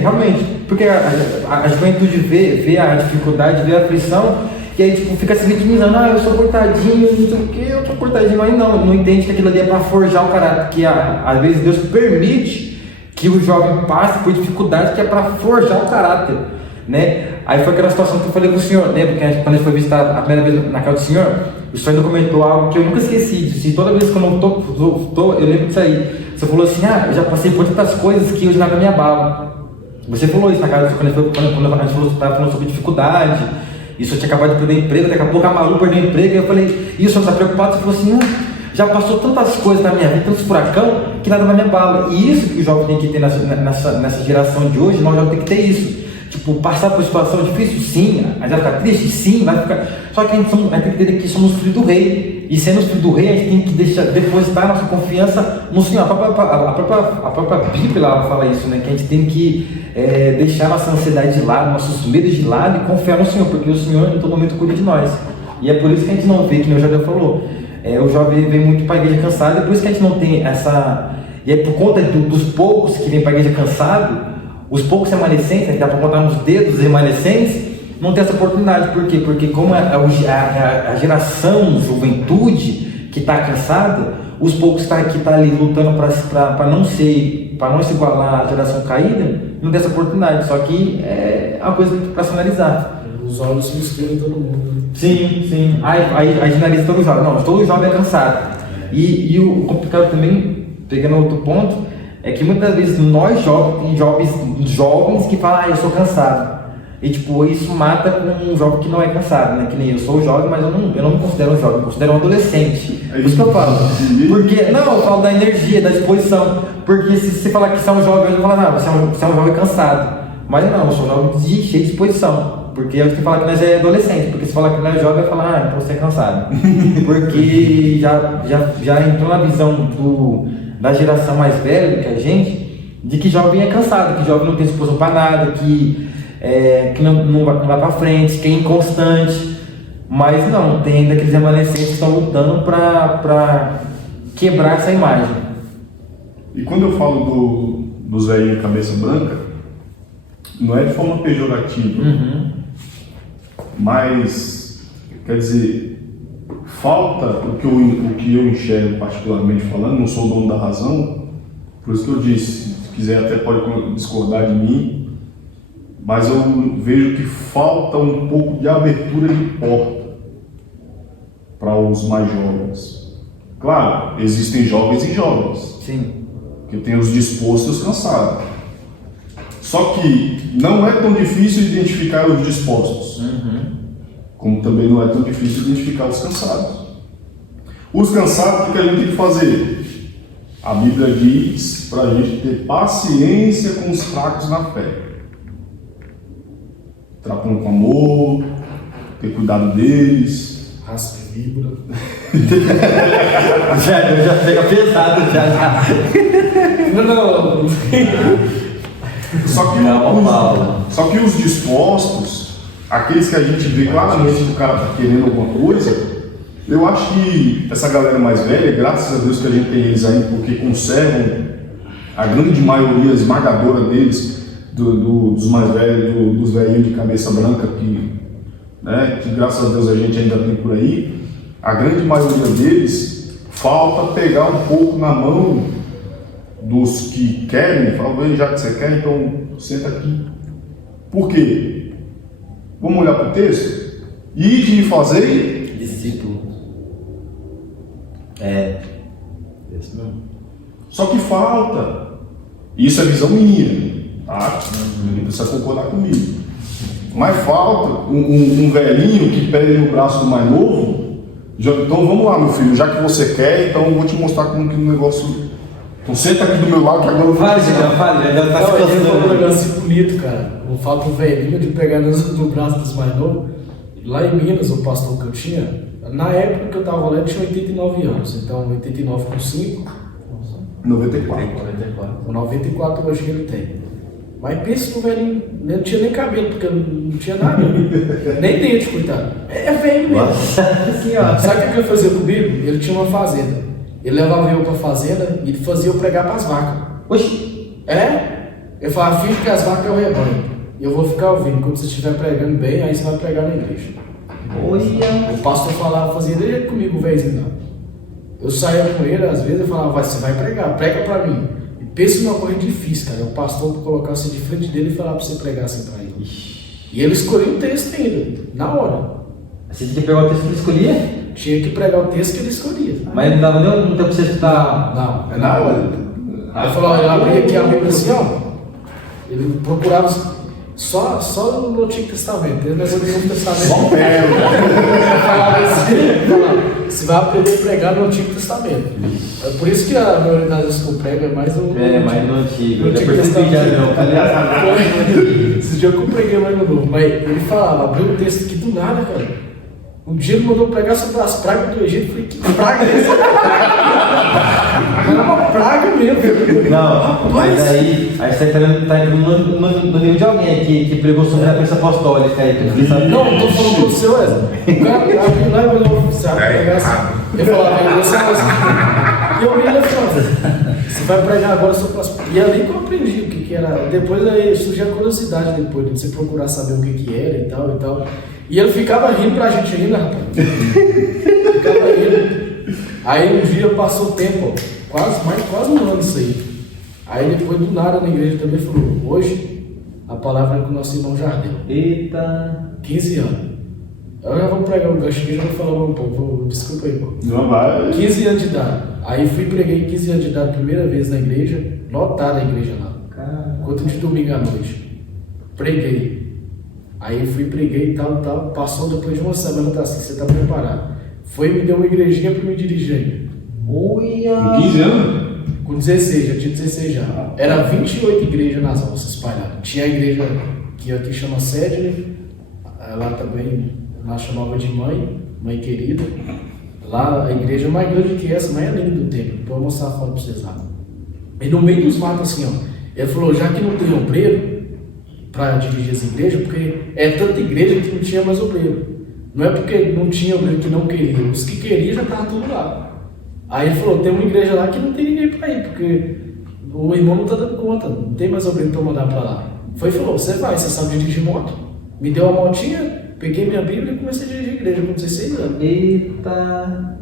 realmente, porque a juventude vê a dificuldade, vê a aflição, e aí tipo, fica se vitimizando, eu sou cortadinho, não sei o que, eu sou cortadinho, mas não entende que aquilo ali é para forjar o caráter, que às vezes Deus permite que o jovem passa por dificuldades que é para forjar o caráter, né? Aí foi aquela situação que eu falei com o senhor, lembra que quando a gente foi visitar a primeira vez na casa do senhor, o senhor ainda comentou algo que eu nunca esqueci, toda vez que eu não tô, eu lembro disso aí. Você falou assim, eu já passei por tantas coisas que hoje nada me abala. Você falou isso na casa, quando a gente estava falando sobre dificuldade, e o senhor tinha acabado de perder emprego, daqui a pouco a Malu perdeu emprego, eu falei, e o senhor está preocupado? Você falou assim, já passou tantas coisas na minha vida, tantos furacão, que nada mais me abala. E isso que o jovem tem que ter nessa geração de hoje, nós já temos que ter isso. Tipo, passar por situação difícil, sim, a gente vai ficar triste, sim, vai ficar. Só que a gente tem que entender que somos filhos do rei. E sendo filho do rei, a gente tem que depositar nossa confiança no Senhor. A própria Bíblia ela fala isso, né? Que a gente tem que deixar nossa ansiedade de lado, nossos medos de lado e confiar no Senhor, porque o Senhor em todo momento cuida de nós. E é por isso que a gente não vê, que nem o Jardel falou, o jovem vem muito para a igreja cansado, e por isso que a gente não tem essa. E é por conta dos poucos que vêm para a igreja cansado, os poucos remanescentes, a gente dá para contar nos dedos os remanescentes, não tem essa oportunidade. Por quê? Porque como a geração, juventude que está cansada, os poucos que está ali lutando para não se igualar à geração caída, não tem essa oportunidade. Só que é uma coisa para se analisar. Os olhos se misturam em todo mundo. Sim. Aí generaliza todo jovem. Não, todo jovem é cansado. E o complicado também, pegando outro ponto, é que muitas vezes nós jovens que falam, eu sou cansado. E tipo, isso mata com um jovem que não é cansado, né? Que nem eu sou jovem, mas eu não me considero um jovem, eu me considero um adolescente. Por isso que eu falo. Porque, não, eu falo da energia, da disposição. Porque se você falar que você é um jovem, eu vou falar, não, você é um jovem cansado. Mas não, eu sou um jovem cheio de disposição. Porque a gente fala que nós é adolescente, porque se falar que nós é jovem, vai falar, então você é cansado. Porque já entrou na visão da geração mais velha do que a gente, de que jovem é cansado, que jovem não tem disposição para nada, que não vai para frente, que é inconstante. Mas não, tem ainda aqueles remanescentes que estão lutando para quebrar essa imagem. E quando eu falo dos velhinhos cabeça branca, não é de forma pejorativa, mas, quer dizer, falta o que eu enxergo particularmente falando, não sou o dono da razão, por isso que eu disse, se quiser até pode discordar de mim, mas eu vejo que falta um pouco de abertura de porta para os mais jovens. Claro, existem jovens e jovens. Sim. Que tem os dispostos e os cansados. Só que não é tão difícil identificar os dispostos, como também não é tão difícil identificar os cansados. Os cansados, o que a gente tem que fazer? A Bíblia diz para a gente ter paciência com os fracos na fé. Tratando com amor, ter cuidado deles. Raça de víbora. já pega pesado, já. Não. Só que os dispostos, aqueles que a gente vê claramente que o cara está querendo alguma coisa, eu acho que essa galera mais velha, graças a Deus que a gente tem eles aí, porque conservam a grande maioria esmagadora deles, dos mais velhos, dos velhinhos de cabeça branca, que graças a Deus a gente ainda tem por aí, a grande maioria deles falta pegar um pouco na mão dos que querem, fala, já que você quer, então senta aqui. Por quê? Vamos olhar para o texto? E de fazer discípulo. Isso mesmo. Só que falta. Isso é visão minha, tá? Ninguém precisa concordar comigo. Mas falta um velhinho que pega no braço do mais novo. Então vamos lá, meu filho, já que você quer, então eu vou te mostrar como que o negócio. Então senta aqui do meu lado que agora eu vou Fale, já tá se É um cansando. negócio bonito, cara. Não falta um velhinho de pegar no braço dos mais novos. Lá em Minas, o pastor que eu tinha, na época que eu tava lá, ele tinha 89 anos. Então, 89 com 5. 94. Com 94 hoje que ele tem. Mas pensa no velhinho, não tinha nem cabelo, porque não tinha nada. Nem dente, coitado. É velho mesmo. Assim, ó. Sabe o que ele fazia comigo? Ele tinha uma fazenda. Ele levava eu pra fazenda e fazia eu pregar pras vacas. Oxi. Ele falava, finge que as vacas é o rebanho. E eu vou ficar ouvindo. Quando você estiver pregando bem, aí você vai pregar na igreja. Olha. O pastor falava, fazia dele comigo, o velhinho não. Eu saía com ele, às vezes, eu falava, você vai pregar, prega pra mim. E pensa numa coisa difícil, cara. O pastor colocasse de frente dele e falar pra você pregar assim pra ele. E ele escolheu o texto ainda, na hora. Você tinha que pegar o texto que ele escolhia? Tinha que pregar o texto que ele escolhia. Mas não dava nem um tempo pra você escutar. Não, é na hora. Aí eu falei, eu abri aqui a Bíblia assim, ó. Ele procurava só no Antigo Testamento. Ele negócio do Novo Testamento. Só Falava assim, você vai aprender a pregar no Antigo Testamento. É por isso que a maioria das vezes que eu prego é mais no mais no Antigo. No Antigo Depois você Testamento. já não, tá Esse dia eu preguei mais no Novo. Mas ele falava, abriu um texto aqui do nada, cara. Um dia ele mandou pregar sobre as pragas do Egito. Eu falei, que praga é essa? Era uma praga mesmo. Não, mas aí você tá entrando no nível de alguém que pregou sobre a bênção apostólica aí, que eu fiquei sabendo. Não, eu tô falando pra você, Wesley. O cara abriu lá e mandou, você vai pregar assim. Ele falava, você fala assim. E eu vi ele falando, você vai pregar agora sobre as pragas. E ali que eu aprendi o que era. Depois aí surgiu a curiosidade depois, de você procurar saber o que era e tal e tal. E ele ficava rindo pra gente ainda, rapaz. Ficava rindo. Aí um dia passou o tempo, ó, quase um ano isso aí. Aí depois do nada na igreja também falou, hoje a palavra é com o nosso irmão Jardel. Eita. 15 anos. Eu já vou pregar um gancho aqui, já vou falar um pouco. Desculpa aí, pô. Não vai. 15 anos de idade. Aí fui preguei 15 anos de idade, primeira vez na igreja, lotada a igreja lá. Culto de domingo à noite. Preguei. Aí fui, preguei e tal. Passou depois de uma semana, tá assim, você tá preparado. Foi e me deu uma igrejinha pra me dirigir ainda. Com 15 anos? Com 16, já tinha 16 já. Era 28 igrejas nas roças espalhadas. Tinha a igreja que aqui chama Sedley, lá também, lá chamava de mãe querida. Lá a igreja mais grande que essa, mais além do templo. Vou mostrar a foto pra vocês lá. E no meio dos matos assim, ó. Ele falou, já que não tem obreiro para dirigir essa igreja, porque é tanta igreja que não tinha mais obreiro. Não é porque não tinha obreiro que não queria, os que queriam já estavam tudo lá. Aí ele falou, tem uma igreja lá que não tem ninguém para ir, porque o irmão não está dando conta, não tem mais obreiro para mandar para lá. Foi e falou, você vai, você sabe dirigir moto? Me deu a motinha, peguei minha Bíblia e comecei a dirigir a igreja com 16 anos. Eita.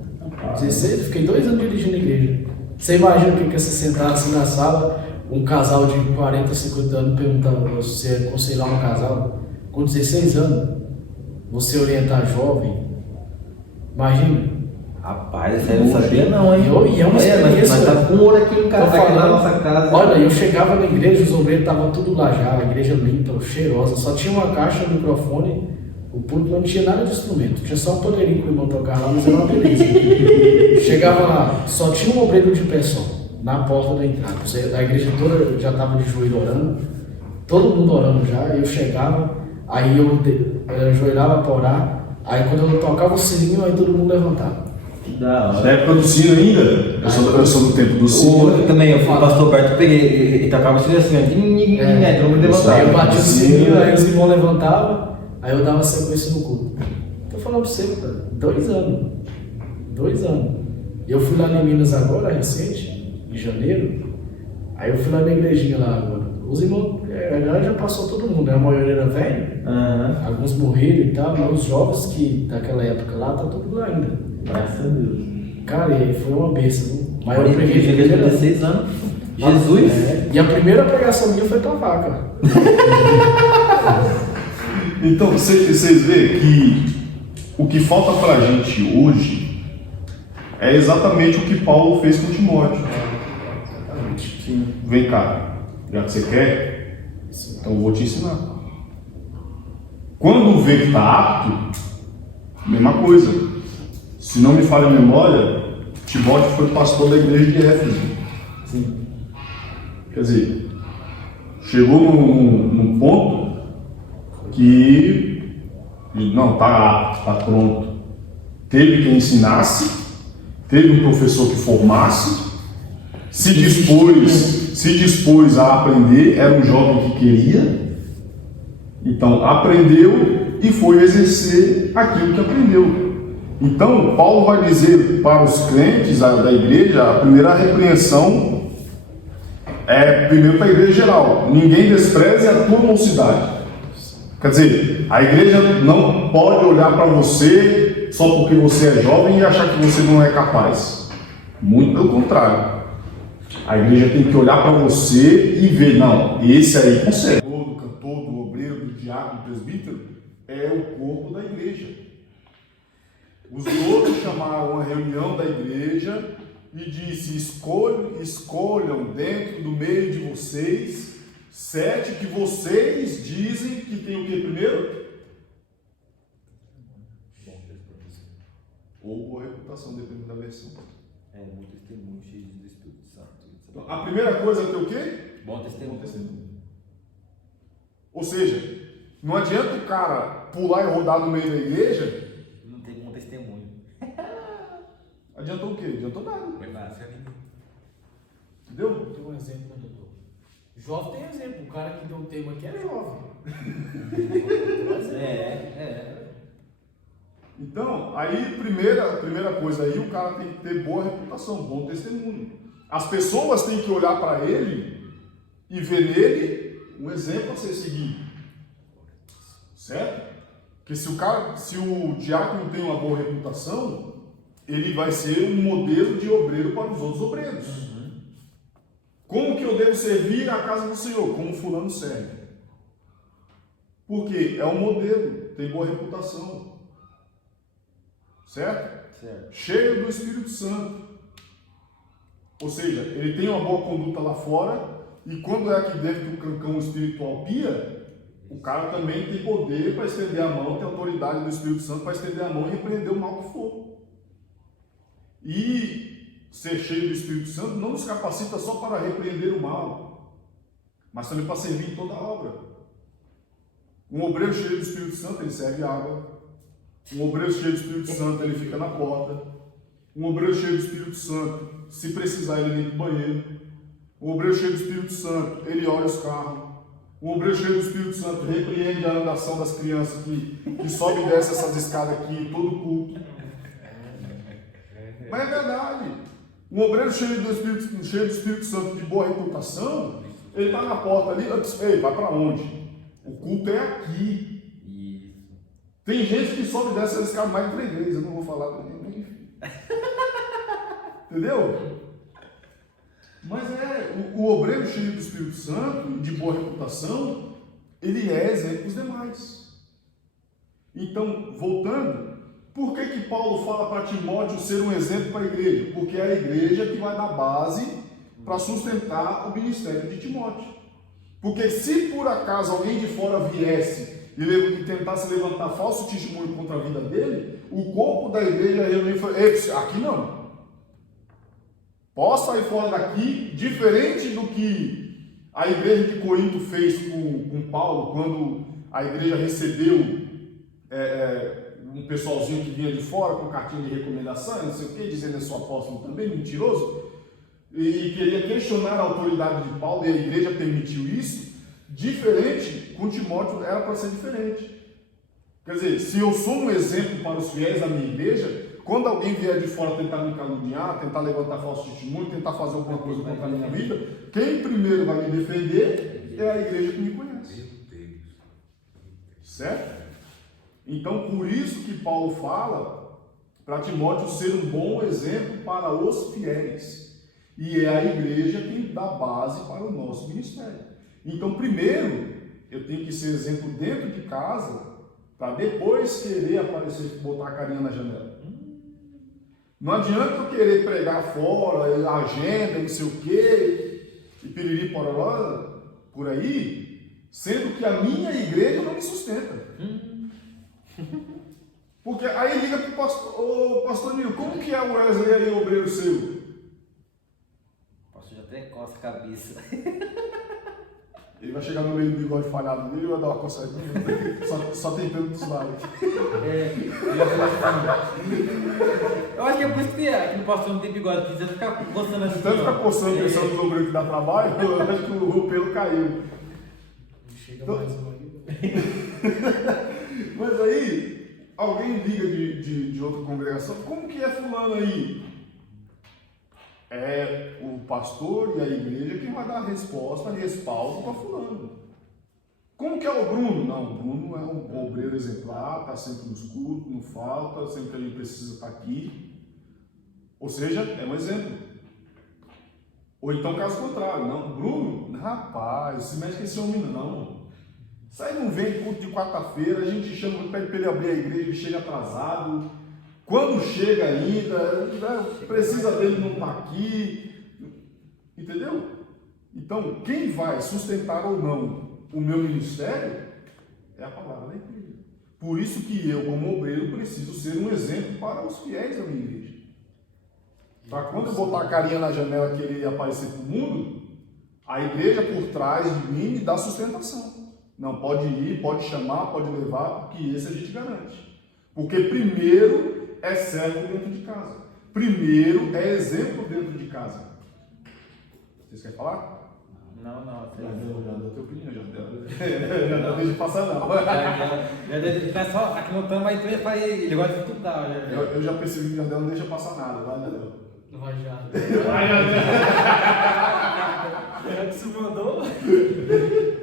16, fiquei 2 anos dirigindo a igreja. Você imagina o que é você sentar assim na sala, um casal de 40, 50 anos perguntando você aconselhar um casal com 16 anos, você orientar jovem, imagina. Rapaz, isso aí eu não sabia não, hein? E é uma experiência. Nós tá com ouro aqui em casa, aqui na nossa casa. Olha, eu chegava na igreja, os obreiros estavam tudo lá já, a igreja limpa, cheirosa, só tinha uma caixa, um microfone, o público não tinha nada de instrumento, tinha só um pandeirinho que o irmão tocava lá, mas era uma beleza. Chegava lá, só tinha um obreiro de pé só, na porta da entrada. A igreja toda já estava de joelho orando, todo mundo orando já, eu chegava, aí eu ajoelhava para orar, aí quando eu tocava o sininho, aí todo mundo levantava. Da hora. Na época do sino ainda? Eu sou do tempo do sino. Eu também, eu fui pastor Berto, eu peguei e tocava assim, todo mundo levantava. Aí eu batia o sininho, aí os irmãos levantavam, aí eu dava sequência no culto. Tô falando pra você, cara, 2 anos. 2 anos. Eu fui lá em Minas agora, recente, em janeiro, aí eu fui lá na igrejinha lá agora. Os irmãos, agora já passou todo mundo, né? A maioria era velho, alguns morreram e tal, mas os jovens que daquela época lá, tá tudo lá ainda. Graças a Deus. Cara, e foi uma bênção, viu? Mas eu Eu preguei de peguei igreja. 16 anos. Jesus. E a primeira pregação minha foi pra vaca. Então, vocês veem que o que falta pra gente hoje é exatamente o que Paulo fez com Timóteo. Sim. Vem cá, já que você quer, então eu vou te ensinar. Quando vê que está apto, mesma coisa. Se não me falha a memória, Timóteo foi pastor da igreja de Éfeso. Sim. Quer dizer, chegou num ponto que não, está apto, está pronto. Teve quem ensinasse, teve um professor que formasse, se dispôs a aprender, era um jovem que queria, então aprendeu e foi exercer aquilo que aprendeu. Então, Paulo vai dizer para os crentes da igreja, a primeira repreensão é primeiro para a igreja geral: ninguém despreze a tua mocidade. Quer dizer, a igreja não pode olhar para você só porque você é jovem e achar que você não é capaz. Muito pelo contrário. A igreja tem que olhar para você e ver, não, esse aí consegue. Do cantor, do obreiro, do diácono, do presbítero, é o corpo da igreja. Os outros chamaram uma reunião da igreja e disse: escolham dentro do meio de vocês 7 que vocês dizem que tem o que primeiro? Ou boa reputação, dependendo da versão. Bom testemunho, cheio do Espírito Santo. Então, a primeira coisa é ter o quê? Bom testemunho. Bom testemunho. Ou seja, não adianta o cara pular e rodar no meio da igreja. Não tem bom testemunho. Adiantou o quê? Adiantou nada. Vai lá, se anima. Entendeu? Tem um exemplo, né, doutor? Jovem tem exemplo. O cara que deu o tema aqui é jovem. Então, aí, primeira coisa aí, o cara tem que ter boa reputação, bom testemunho. As pessoas têm que olhar para ele e ver nele um exemplo a ser seguido. Certo? Porque se o diácono tem uma boa reputação, ele vai ser um modelo de obreiro para os outros obreiros. Como que eu devo servir a casa do Senhor? Como fulano serve. Porque é um modelo, tem boa reputação. Certo? Cheio do Espírito Santo. Ou seja, ele tem uma boa conduta lá fora, e quando é aqui dentro do cancão espiritual pia, o cara também tem poder para estender a mão, tem autoridade do Espírito Santo para estender a mão e repreender o mal que for. E ser cheio do Espírito Santo não nos capacita só para repreender o mal, mas também para servir em toda a obra. Um obreiro cheio do Espírito Santo, ele serve água. Um obreiro cheio do Espírito Santo, ele fica na porta. Um obreiro cheio do Espírito Santo, se precisar, ele limpa o banheiro. Um obreiro cheio do Espírito Santo, ele olha os carros. Um obreiro cheio do Espírito Santo repreende a andação das crianças que sobe e desce essas escadas aqui, todo culto. Mas é verdade. Um obreiro cheio do Espírito Santo, de boa reputação, ele está na porta ali, ei, vai para onde? O culto é aqui. Tem gente que sobe e desce essas escadas mais de 3 vezes, eu não vou falar, mas enfim. Entendeu? Mas o obreiro cheio do Espírito Santo, de boa reputação, ele é exemplo dos demais. Então, voltando, por que Paulo fala para Timóteo ser um exemplo para a igreja? Porque é a igreja que vai dar base para sustentar o ministério de Timóteo. Porque se por acaso alguém de fora viesse e tentasse levantar falso testemunho contra a vida dele, o corpo da igreja reuniu e falou: aqui não. Posso sair fora daqui, diferente do que a igreja de Corinto fez com Paulo, quando a igreja recebeu um pessoalzinho que vinha de fora com cartinha de recomendação, não sei o que, dizendo que sou apóstolo também, mentiroso, e queria questionar a autoridade de Paulo, e a igreja permitiu isso. Diferente, com Timóteo era para ser diferente. Quer dizer, se eu sou um exemplo para os fiéis da minha igreja, quando alguém vier de fora tentar me caluniar, tentar levantar falso testemunho, tentar fazer alguma coisa contra a minha vida, quem primeiro vai me defender é a igreja que me conhece. Certo? Então, por isso que Paulo fala para Timóteo ser um bom exemplo para os fiéis. E é a igreja quem dá base para o nosso ministério. Então, primeiro, eu tenho que ser exemplo dentro de casa, para depois querer aparecer, botar a carinha na janela. Não adianta eu querer pregar fora, agenda, não sei o quê, e piriri pororó, por aí, sendo que a minha igreja não me sustenta. Porque aí liga para o pastor: ô pastor Nil, como que é o Wesley aí, o obreiro seu? O pastor já até coça a cabeça. Ele vai chegar no meio do bigode falhado dele e vai dar uma coçada. Só tem pelo dos lados. Eu acho que é por isso que no pastor não tem bigode, precisa ficar coçando assim. Tanto ficar coçando, pensando no obreiro que dá trabalho, eu acho que o pelo caiu. Chega mais uma aí. Mas aí, alguém liga de outra congregação: como que é fulano aí? É o pastor e a igreja quem vai dar a resposta, respaldo para fulano. Como que é o Bruno? Não, o Bruno é um obreiro exemplar, está sempre nos cultos, não falta, sempre que a gente precisa estar aqui. Ou seja, é um exemplo. Ou então caso contrário, não, Bruno, rapaz, se mexe com esse homem não. Isso aí não vem culto de quarta-feira, a gente chama para ele abrir a igreja, ele chega atrasado. Quando chega ainda, precisa dele não estar aqui. Entendeu? Então, quem vai sustentar ou não o meu ministério é a palavra da igreja. Por isso que eu, como obreiro, preciso ser um exemplo para os fiéis da minha igreja. Para quando eu botar a carinha na janela e querer aparecer para o mundo, a igreja por trás de mim me dá sustentação. Não, pode ir, pode chamar, pode levar, porque esse a gente garante. Porque primeiro é servo dentro de casa. Primeiro é exemplo dentro de casa. Vocês querem falar? Não. Já deu a tua opinião, já deu. Já não deixa passar não. Já deve ficar só aqui no tambo, aí ele gosta de estudar. Eu já percebi que já não deixa passar nada, vai, Jardel. Não vai já. Vai, Jardel. É que você mandou?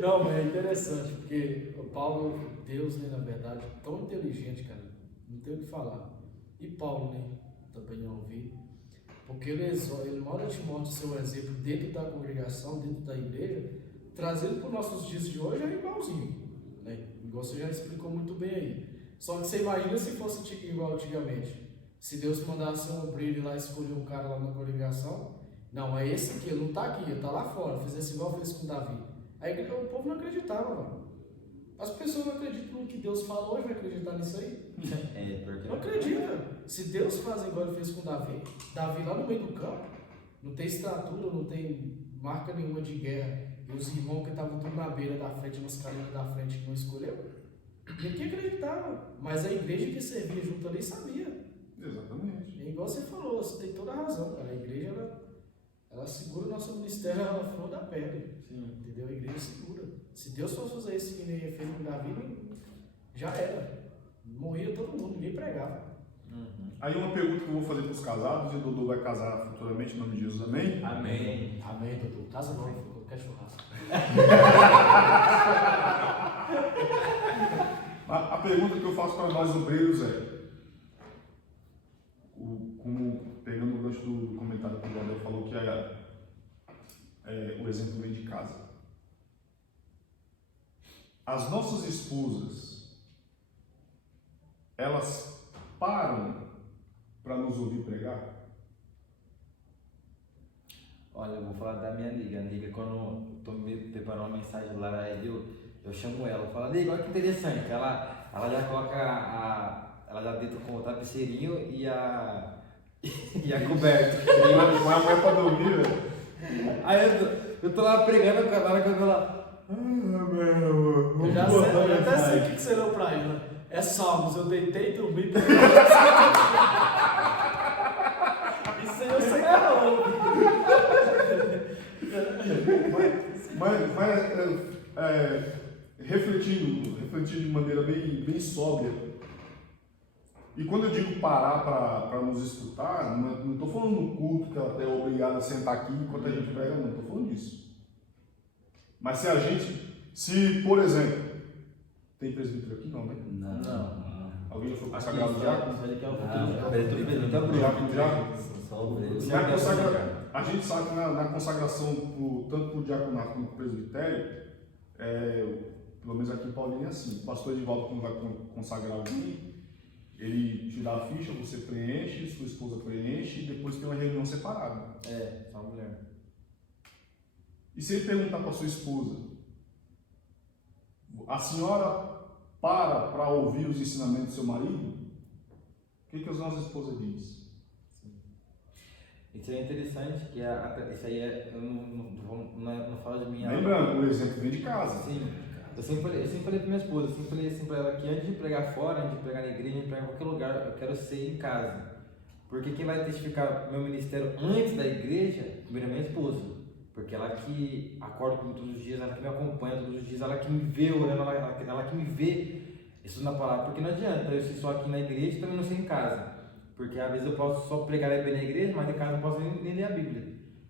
Não, mas é interessante, porque o Paulo, Deus, né, na verdade, tão inteligente, cara, não tem o que falar. E Paulo, né, também não ouvi, porque ele manda Timóteo ser um exemplo dentro da congregação, dentro da igreja, trazendo para os nossos dias de hoje é igualzinho, né? Igual você já explicou muito bem aí. Só que você imagina se fosse igual antigamente. Se Deus mandasse um obreiro ir lá escolher um cara lá na congregação, não, é esse aqui, ele não está aqui, ele está lá fora, fizesse igual fez com Davi. Aí o povo não acreditava, mano. As pessoas não acreditam no que Deus falou, hoje vai acreditar nisso aí? Porque Não acredita. Se Deus faz igual ele fez com Davi lá no meio do campo, não tem estatura, não tem marca nenhuma de guerra, e os irmãos que estavam tudo na beira da frente, nas cadeiras da frente, que não escolheu, ninguém acreditava. Mas a igreja que servia junto ali sabia. Exatamente. É igual você falou, você tem toda a razão, cara. A igreja, ela segura o nosso ministério na flor da pele. Sim. Entendeu? A igreja segura. Se Deus fosse fazer isso que nem fez com Davi, já era. Morria todo mundo, ninguém pregava. Aí uma pergunta que eu vou fazer para os casados, e o Dudu vai casar futuramente, em nome de Jesus, amém? Amém. Amém, Dudu. Casa não, qualquer churrasco. A pergunta que eu faço para nós obreiros como pegando o gancho do comentário que o Gabriel falou, que o exemplo vem de casa. As nossas esposas, elas param para nos ouvir pregar? Olha, eu vou falar da minha amiga. A amiga, quando eu tô me preparando uma mensagem lá, aí eu chamo ela, eu falo, amiga, olha que interessante. Ela já coloca ela já deita com o tapeceirinho e a coberta. Não é para dormir, velho. Aí eu tô lá pregando, na hora que eu vou lá. Eu já sei, eu até sei o que você deu pra ela. É Salmos, eu deitei e dormi. Isso aí eu sei que não. Refletindo de maneira bem sóbria. E quando eu digo parar para nos escutar, não estou falando no culto que ela é obrigada a sentar aqui enquanto a gente prega, não estou falando disso. Mas se por exemplo, tem presbítero aqui? Não, né? Não. Alguém já foi consagrado diácono? A gente sabe que na consagração, tanto para o diaconato como para o presbitério, pelo menos aqui em Paulínia é assim, o pastor Edivaldo, quando vai consagrar alguém, ele te dá a ficha, você preenche, sua esposa preenche e depois tem uma reunião separada. Só a mulher. E se ele perguntar para sua esposa, a senhora para ouvir os ensinamentos do seu marido? O que as nossas esposas dizem? Isso é interessante, que isso aí eu não falo de minha... Lembrando, o exemplo vem de casa. Sim. Eu sempre falei pra minha esposa, eu sempre falei assim pra ela que antes de pregar fora, antes de pregar na igreja, antes de pregar em qualquer lugar, eu quero ser em casa. Porque quem vai testificar meu ministério antes da igreja, primeiro é minha esposa. Porque ela que acorda comigo todos os dias, ela que me acompanha todos os dias, ela que me vê orando, ela que me vê estudando a palavra. Porque não adianta eu ser só aqui na igreja e também não ser em casa. Porque às vezes eu posso só pregar e bem na igreja, mas em casa eu não posso nem ler a Bíblia.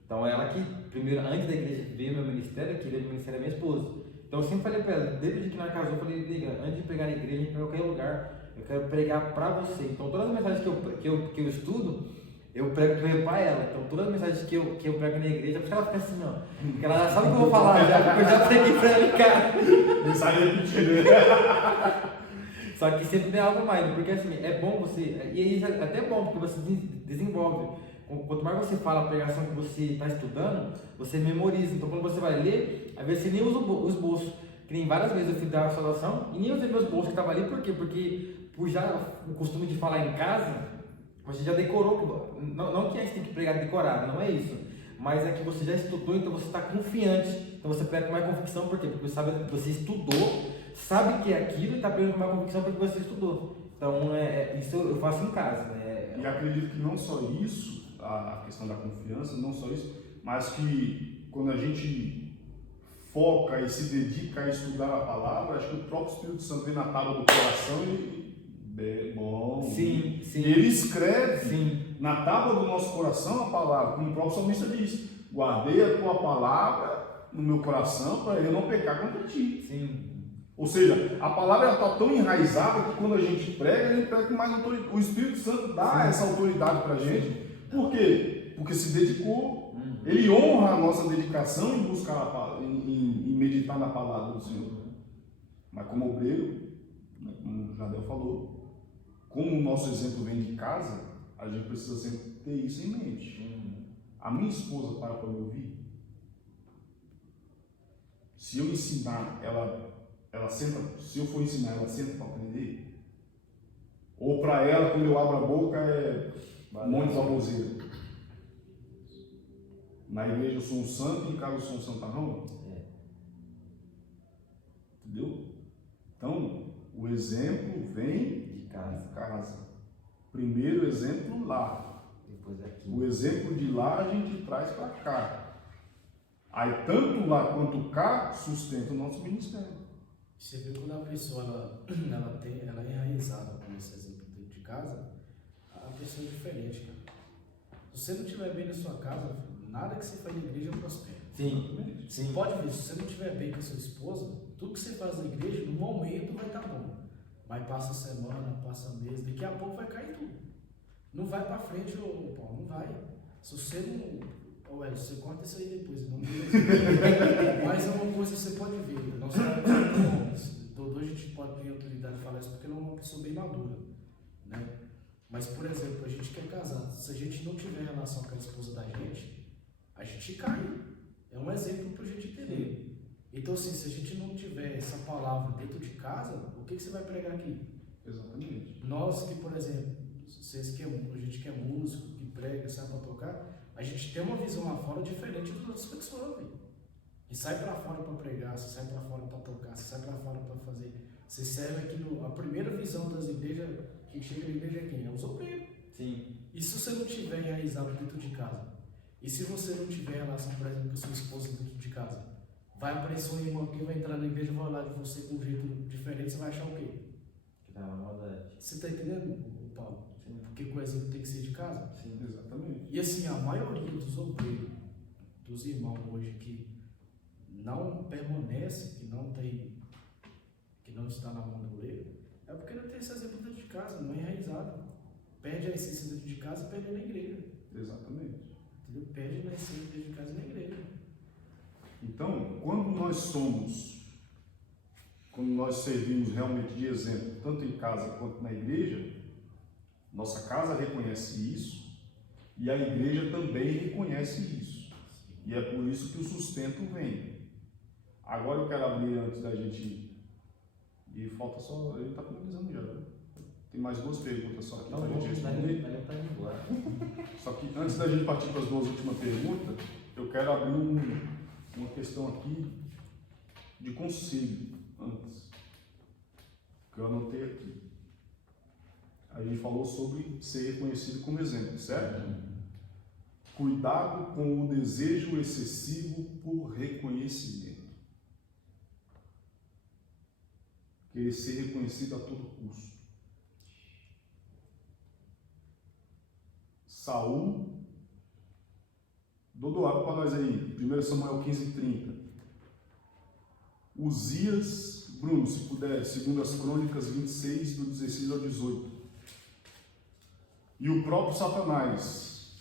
Então ela que, primeiro, antes da igreja ver meu ministério, que veio meu ministério é minha esposa. Então eu sempre falei para ela, desde que nós casamos, eu falei, liga, antes de pregar na igreja, em qualquer lugar, eu quero pregar para você. Então todas as mensagens que eu estudo, eu prego primeiro pra ela. Então todas as mensagens que eu prego na igreja, porque ela fica assim, ó. Porque ela já sabe o que eu vou falar, já, porque eu já preguei pra ela em casa. Não sai repetindo. Só que sempre tem algo mais, porque assim, é bom você, e isso é até bom, porque você desenvolve. Quanto mais você fala a pregação que você está estudando, você memoriza. Então quando você vai ler, às vezes você nem usa os bolsos. Que nem várias vezes eu fui dar a saudação e nem usei meus bolsos que estavam ali, por quê? Porque por já o costume de falar em casa, você já decorou, não que a gente tem que pregar decorado, não é isso. Mas é que você já estudou, então você está confiante. Então você prega com mais convicção, por quê? Porque você estudou, sabe que é aquilo e está pregando com mais convicção porque você estudou. Então isso eu faço em casa. Né? E acredito que não só isso, a questão da confiança, não só isso, mas que quando a gente foca e se dedica a estudar a palavra, acho que o próprio Espírito Santo vem na tábua do coração e é bom. Sim. Ele escreve Sim. na tábua do nosso coração a palavra, como o próprio salmista diz: guardei a tua palavra no meu coração para eu não pecar contra ti. Sim. Ou seja, a palavra está tão enraizada que quando a gente prega, a gente prega com mais autoridade. O Espírito Santo dá essa autoridade para a gente. Por quê? Porque se dedicou. Ele honra a nossa dedicação em buscar em meditar na palavra do Senhor. Mas como obreiro, né, como o Jardel falou, como o nosso exemplo vem de casa, a gente precisa sempre ter isso em mente. A minha esposa para me ouvir. Se eu ensinar, ela senta. Se eu for ensinar, ela senta para aprender. Ou para ela, quando eu abro a boca, é um monte de baboseira. Na igreja eu sou um santo e em casa eu sou um santarrão. Entendeu? Então, o exemplo vem De casa. Primeiro exemplo lá. Depois aqui. O exemplo de lá a gente traz para cá. Aí tanto lá quanto cá sustenta o nosso ministério. Você vê quando a pessoa ela é enraizada com esse exemplo dentro de casa, a pessoa é diferente, cara. Se você não estiver bem na sua casa, nada que você faz na igreja prospera. Sim. Você pode ver, se você não estiver bem com a sua esposa, tudo que você faz na igreja, no momento vai estar bom. Mas passa semana, passa mês, daqui a pouco vai cair tudo. Não vai para frente, Paulo, não vai. Se você não... Ué, você corta isso aí depois, não me mas é uma coisa que você pode ver. Nós somos homens. Dodô a gente pode ter autoridade de falar isso porque ele é uma pessoa bem madura, né? Mas, por exemplo, a gente que é casado, se a gente não tiver relação com a esposa da gente cai. É um exemplo para a gente entender. Então, assim, se a gente não tiver essa palavra dentro de casa, o que você vai pregar aqui? Exatamente. Nós que, por exemplo, a gente que é músico, que prega, sabe para tocar, a gente tem uma visão lá fora diferente das outras pessoas, velho. E sai para fora para pregar, você sai para fora para tocar, você sai para fora para fazer. Você serve aqui a primeira visão das igrejas, quem chega na igreja é quem? É os obreiros. Sim. E se você não tiver enraizado dentro de casa? E se você não tiver relação, por exemplo, com a sua esposa dentro de casa? Vai aparecer um irmão que vai entrar na igreja e vai olhar de você com um jeito diferente, você vai achar o quê? Que tá na maldade. Você está entendendo, Paulo? Sim. Porque o exemplo tem que ser de casa? Sim. Exatamente. E assim, a maioria dos obreiros, dos irmãos hoje que não permanece, que não está na mão do oleiro, é porque não tem esse exemplo dentro de casa, não é enraizado. Perde a essência dentro de casa e perde na igreja. Exatamente. Entendeu? Perde na essência dentro de casa e na igreja. Então, quando nós servimos realmente de exemplo, tanto em casa quanto na igreja, nossa casa reconhece isso e a igreja também reconhece isso. E é por isso que o sustento vem. Agora eu quero abrir antes da gente... E falta só... Ele está finalizando já, né? Tem mais duas perguntas só aqui para a gente responder. Só que antes da gente partir para as duas últimas perguntas, eu quero abrir uma questão aqui de conselho antes, que eu anotei aqui. A gente falou sobre ser reconhecido como exemplo, certo? Cuidado com o desejo excessivo por reconhecimento. Querer ser reconhecido a todo custo. Saul, Dodô, abre para nós aí, 1 Samuel 15:30. Uzias, Bruno, se puder, 2 Crônicas 26, do 16 ao 18. E o próprio Satanás,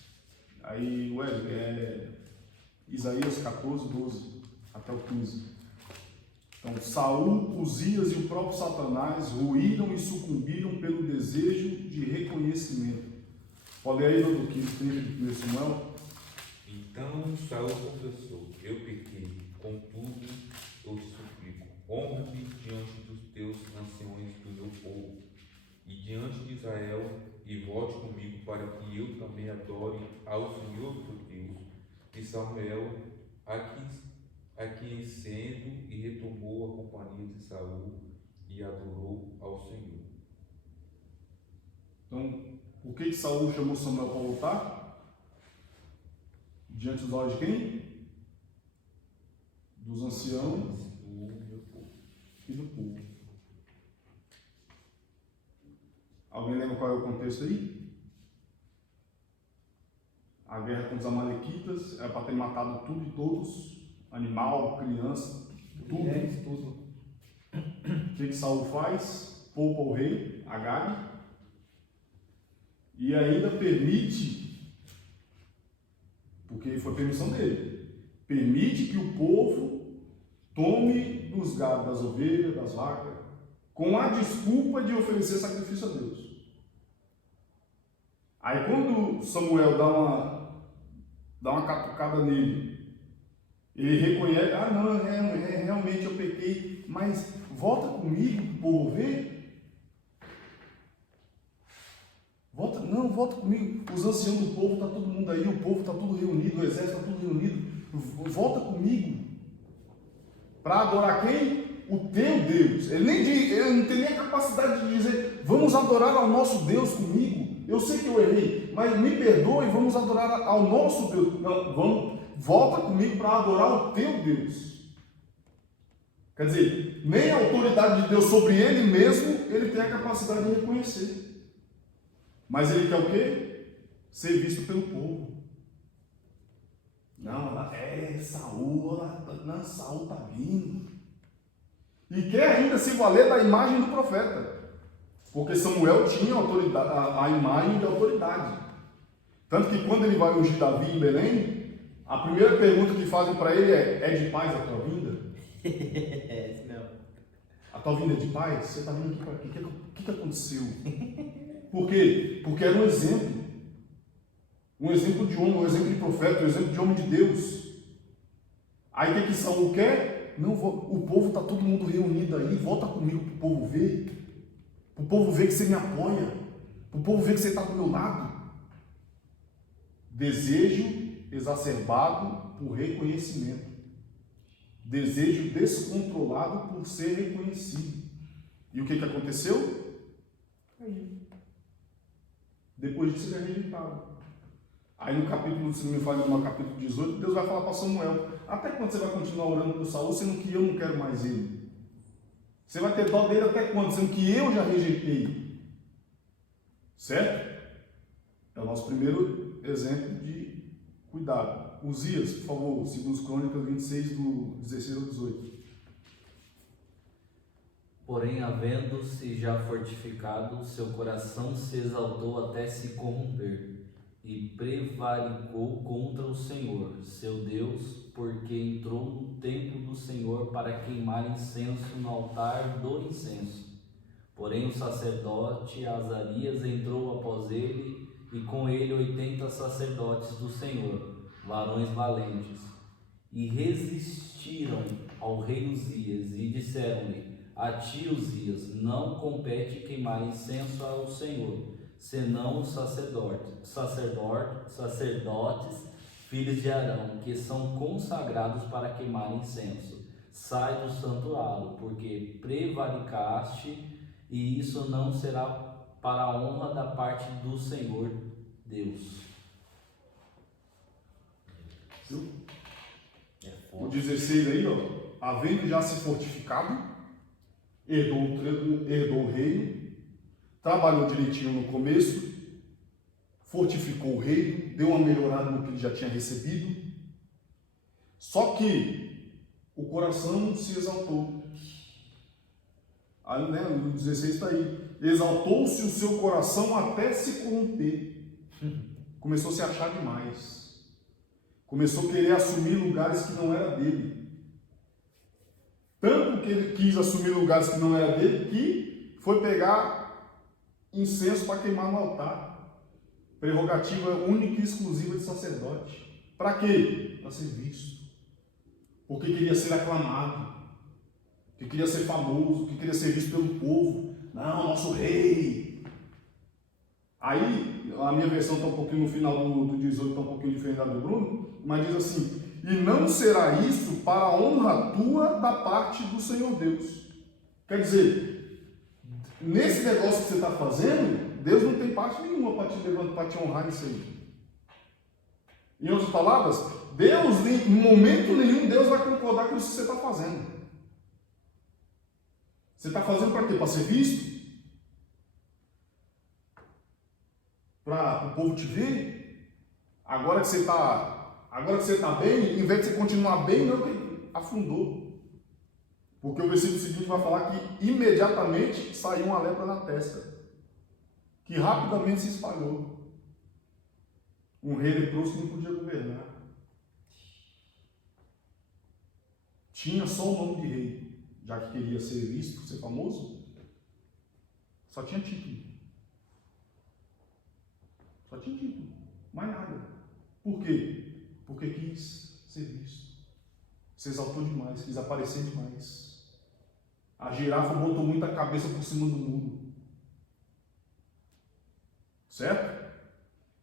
Aí, Isaías 14, 12 até o 15. Então, Saul, Uzias e o próprio Satanás ruíram e sucumbiram pelo desejo de reconhecimento. Pode aí no 15, 30 de 1 Samuel. Então Saul confessou: eu pequei, contudo eu te suplico, honra-me diante dos teus anciões do meu povo e diante de Israel, e volte comigo para que eu também adore ao Senhor teu Deus. E Samuel aquecendo e retomou a companhia de Saul e adorou ao Senhor. Então, o que Saul chamou Samuel para lutar? Diante dos olhos de quem? Dos anciãos Do meu povo. e do povo. Alguém lembra qual é o contexto aí? A guerra com os amalequitas era para ter matado tudo e todos, animal, criança, tudo. Tudo. O que Saul faz? Poupa o rei, Agag, e ainda permite, porque foi permissão dele, permite que o povo tome dos gados, das ovelhas, das vacas, com a desculpa de oferecer sacrifício a Deus. Aí quando Samuel dá uma catucada nele, ele reconhece: ah não, realmente eu pequei, mas volta comigo para o povo ver. Volta comigo. Os anciãos do povo, está todo mundo aí, o povo está tudo reunido, o exército está tudo reunido. Volta comigo. Para adorar quem? O teu Deus. Ele não tem nem a capacidade de dizer: vamos adorar ao nosso Deus comigo. Eu sei que eu errei, mas me perdoe, vamos adorar ao nosso Deus. Não, volta comigo para adorar o teu Deus. Quer dizer, nem a autoridade de Deus sobre ele mesmo, ele tem a capacidade de reconhecer. Mas ele quer o quê? Ser visto pelo povo. Não, Saul, Saul está vindo. E quer ainda se valer da imagem do profeta. Porque Samuel tinha a imagem de autoridade. Tanto que quando ele vai ungir Davi em Belém, a primeira pergunta que fazem para ele é de paz a tua vinda? É isso mesmo. A tua vinda é de paz? Você está vindo aqui para quê? O que aconteceu? Por quê? Porque era um exemplo. Um exemplo de homem, um exemplo de profeta, um exemplo de homem de Deus. Aí o que Saul quer? Não, o povo está todo mundo reunido aí, volta comigo para o povo ver. Para o povo ver que você me apoia. Para o povo ver que você está do meu lado. Desejo exacerbado por reconhecimento. Desejo descontrolado por ser reconhecido. E o que aconteceu? Caiu. Depois disso ele é rejeitado. Aí no capítulo, se não me falha, no capítulo 18, Deus vai falar para Samuel: até quando você vai continuar orando por Saul, sendo que eu não quero mais ele? Você vai ter dó dele até quando? Sendo que eu já rejeitei. Certo? É o nosso primeiro exemplo de cuidado. Uzias, por favor, 2 Crônicas 26, do 16 ao 18. Porém, havendo-se já fortificado, seu coração se exaltou até se corromper, e prevaricou contra o Senhor, seu Deus, porque entrou no templo do Senhor para queimar incenso no altar do incenso. Porém, o sacerdote Azarias entrou após ele, e com ele 80 sacerdotes do Senhor, varões valentes, e resistiram ao rei Uzias, e disseram-lhe: a ti, Uzias, não compete queimar incenso ao Senhor, senão os sacerdotes, filhos de Arão, que são consagrados para queimar incenso. Sai do santuário, porque prevaricaste, e isso não será para a honra da parte do Senhor Deus. O 16 aí, ó, havendo já se fortificado, herdou o reino, trabalhou direitinho no começo, fortificou o reino, deu uma melhorada no que ele já tinha recebido, só que o coração se exaltou. Aí, né, o 16 está aí. Exaltou-se o seu coração até se corromper. Começou a se achar demais. Começou a querer assumir lugares que não era dele. Tanto que ele quis assumir lugares que não era dele, que foi pegar incenso para queimar no altar. Prerrogativa única e exclusiva de sacerdote. Para quê? Para ser visto. Porque queria ser aclamado. Que queria ser famoso, que queria ser visto pelo povo. Não, nosso rei. Aí, a minha versão está um pouquinho no final do 18, está um pouquinho diferente da do Bruno, mas diz assim: e não será isso para a honra tua da parte do Senhor Deus. Quer dizer, nesse negócio que você está fazendo, Deus não tem parte nenhuma para te levantar, para te honrar nisso aí. Em outras palavras, Deus, em momento nenhum, Deus vai concordar com isso que você está fazendo. Você está fazendo para quê? Para ser visto? Para o povo te ver? Agora que você está bem, em vez de você continuar bem, não, afundou. Porque o versículo seguinte vai falar que imediatamente saiu uma lepra na testa, que rapidamente se espalhou. Um rei leproso não podia governar. Tinha só o nome de rei, já que queria ser visto, ser famoso, só tinha título. Só tinha título, mais nada. Por quê? Porque quis ser visto. Se exaltou demais, quis aparecer demais. A girafa botou muita cabeça por cima do muro. Certo?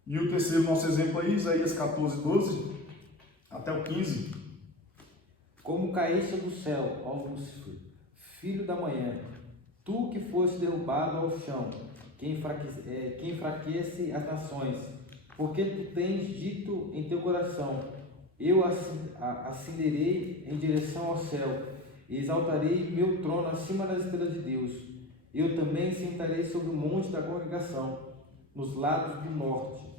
E o terceiro nosso exemplo aí, Isaías 14, 12, até o 15. Como caíste do céu, ó Lúcifer, filho da manhã, tu que foste derrubado ao chão, que enfraquece as nações, porque tu tens dito em teu coração: eu ascenderei em direção ao céu, e exaltarei meu trono acima das estrelas de Deus. Eu também sentarei sobre o monte da congregação, nos lados do norte.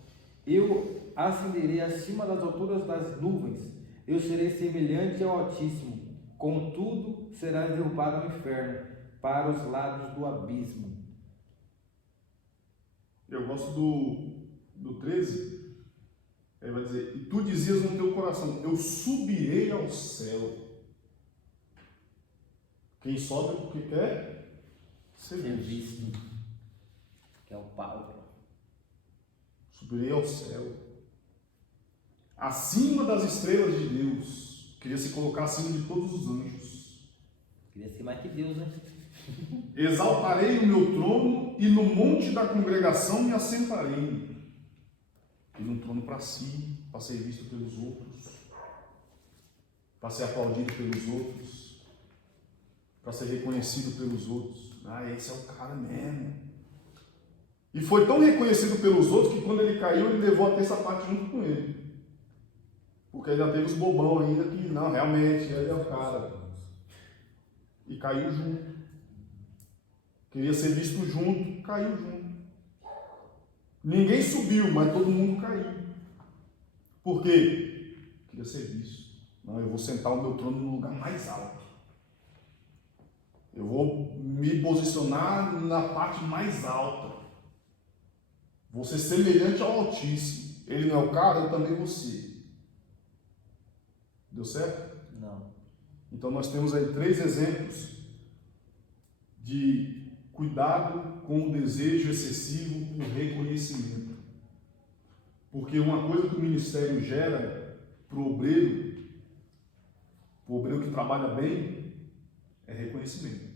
Eu ascenderei acima das alturas das nuvens. Eu serei semelhante ao Altíssimo, contudo serás derrubado ao inferno, para os lados do abismo. Eu gosto do 13, ele vai dizer: e tu dizias no teu coração, eu subirei ao céu. Quem sobe porque quer ser visto. Que é o Paulo. Subirei ao céu. Acima das estrelas de Deus. Queria se colocar acima de todos os anjos. Queria ser mais que Deus, né? Exaltarei o meu trono e no monte da congregação me assentarei. Fiz um trono para si, para ser visto pelos outros, para ser aplaudido pelos outros, para ser reconhecido pelos outros. Ah, esse é o cara mesmo. E foi tão reconhecido pelos outros que quando ele caiu, ele levou a terça parte junto com ele. Porque ainda teve os bobão ainda que, não, realmente, ele é o cara. E caiu junto. Queria ser visto junto, caiu junto. Ninguém subiu, mas todo mundo caiu. Por quê? Queria ser visto. Não, eu vou sentar o meu trono no lugar mais alto. Eu vou me posicionar na parte mais alta. Vou ser semelhante ao Altíssimo. Ele não é o cara, eu também vou ser. Deu certo? Não. Então nós temos aí 3 exemplos de cuidado com o desejo excessivo por reconhecimento. Porque uma coisa que o ministério gera para o obreiro que trabalha bem, é reconhecimento.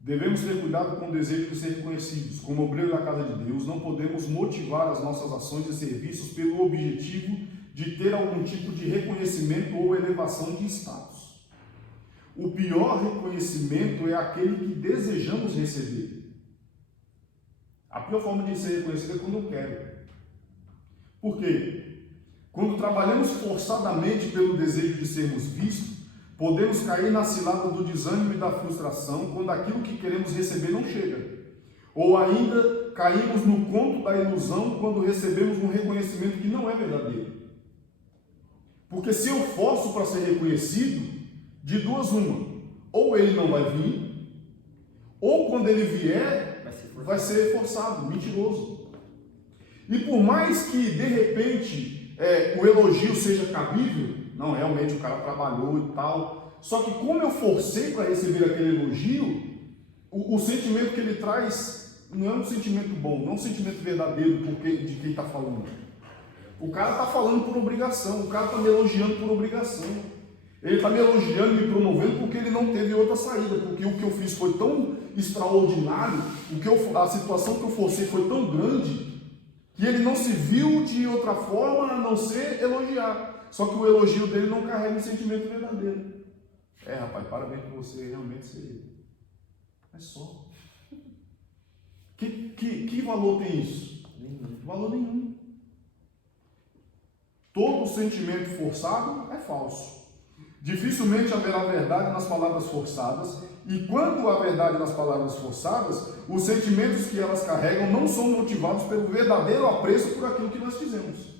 Devemos ter cuidado com o desejo de ser reconhecidos. Como obreiro da casa de Deus, não podemos motivar as nossas ações e serviços pelo objetivo de ter algum tipo de reconhecimento ou elevação de status. O pior reconhecimento é aquele que desejamos receber. A pior forma de ser reconhecido é quando eu quero. Por quê? Quando trabalhamos forçadamente pelo desejo de sermos vistos, podemos cair na cilada do desânimo e da frustração quando aquilo que queremos receber não chega. Ou ainda caímos no conto da ilusão quando recebemos um reconhecimento que não é verdadeiro. Porque se eu forço para ser reconhecido, de duas uma, ou ele não vai vir, ou quando ele vier, vai ser forçado, mentiroso. E por mais que de repente o elogio seja cabível. Não, realmente o cara trabalhou e tal. Só que como eu forcei para receber aquele elogio, o sentimento que ele traz não é um sentimento bom, não é um sentimento verdadeiro de quem está falando. O cara está falando por obrigação, o cara está me elogiando por obrigação. Ele está me elogiando, me promovendo porque ele não teve outra saída, porque o que eu fiz foi tão extraordinário, a situação que eu forcei foi tão grande, que ele não se viu de outra forma a não ser elogiar. Só que o elogio dele não carrega um sentimento verdadeiro. Rapaz, parabéns por você realmente ser ele. É só. Que valor tem isso? Nenhum. Valor nenhum. Todo sentimento forçado é falso. Dificilmente haverá verdade nas palavras forçadas, e quanto à verdade nas palavras forçadas, os sentimentos que elas carregam não são motivados pelo verdadeiro apreço por aquilo que nós fizemos.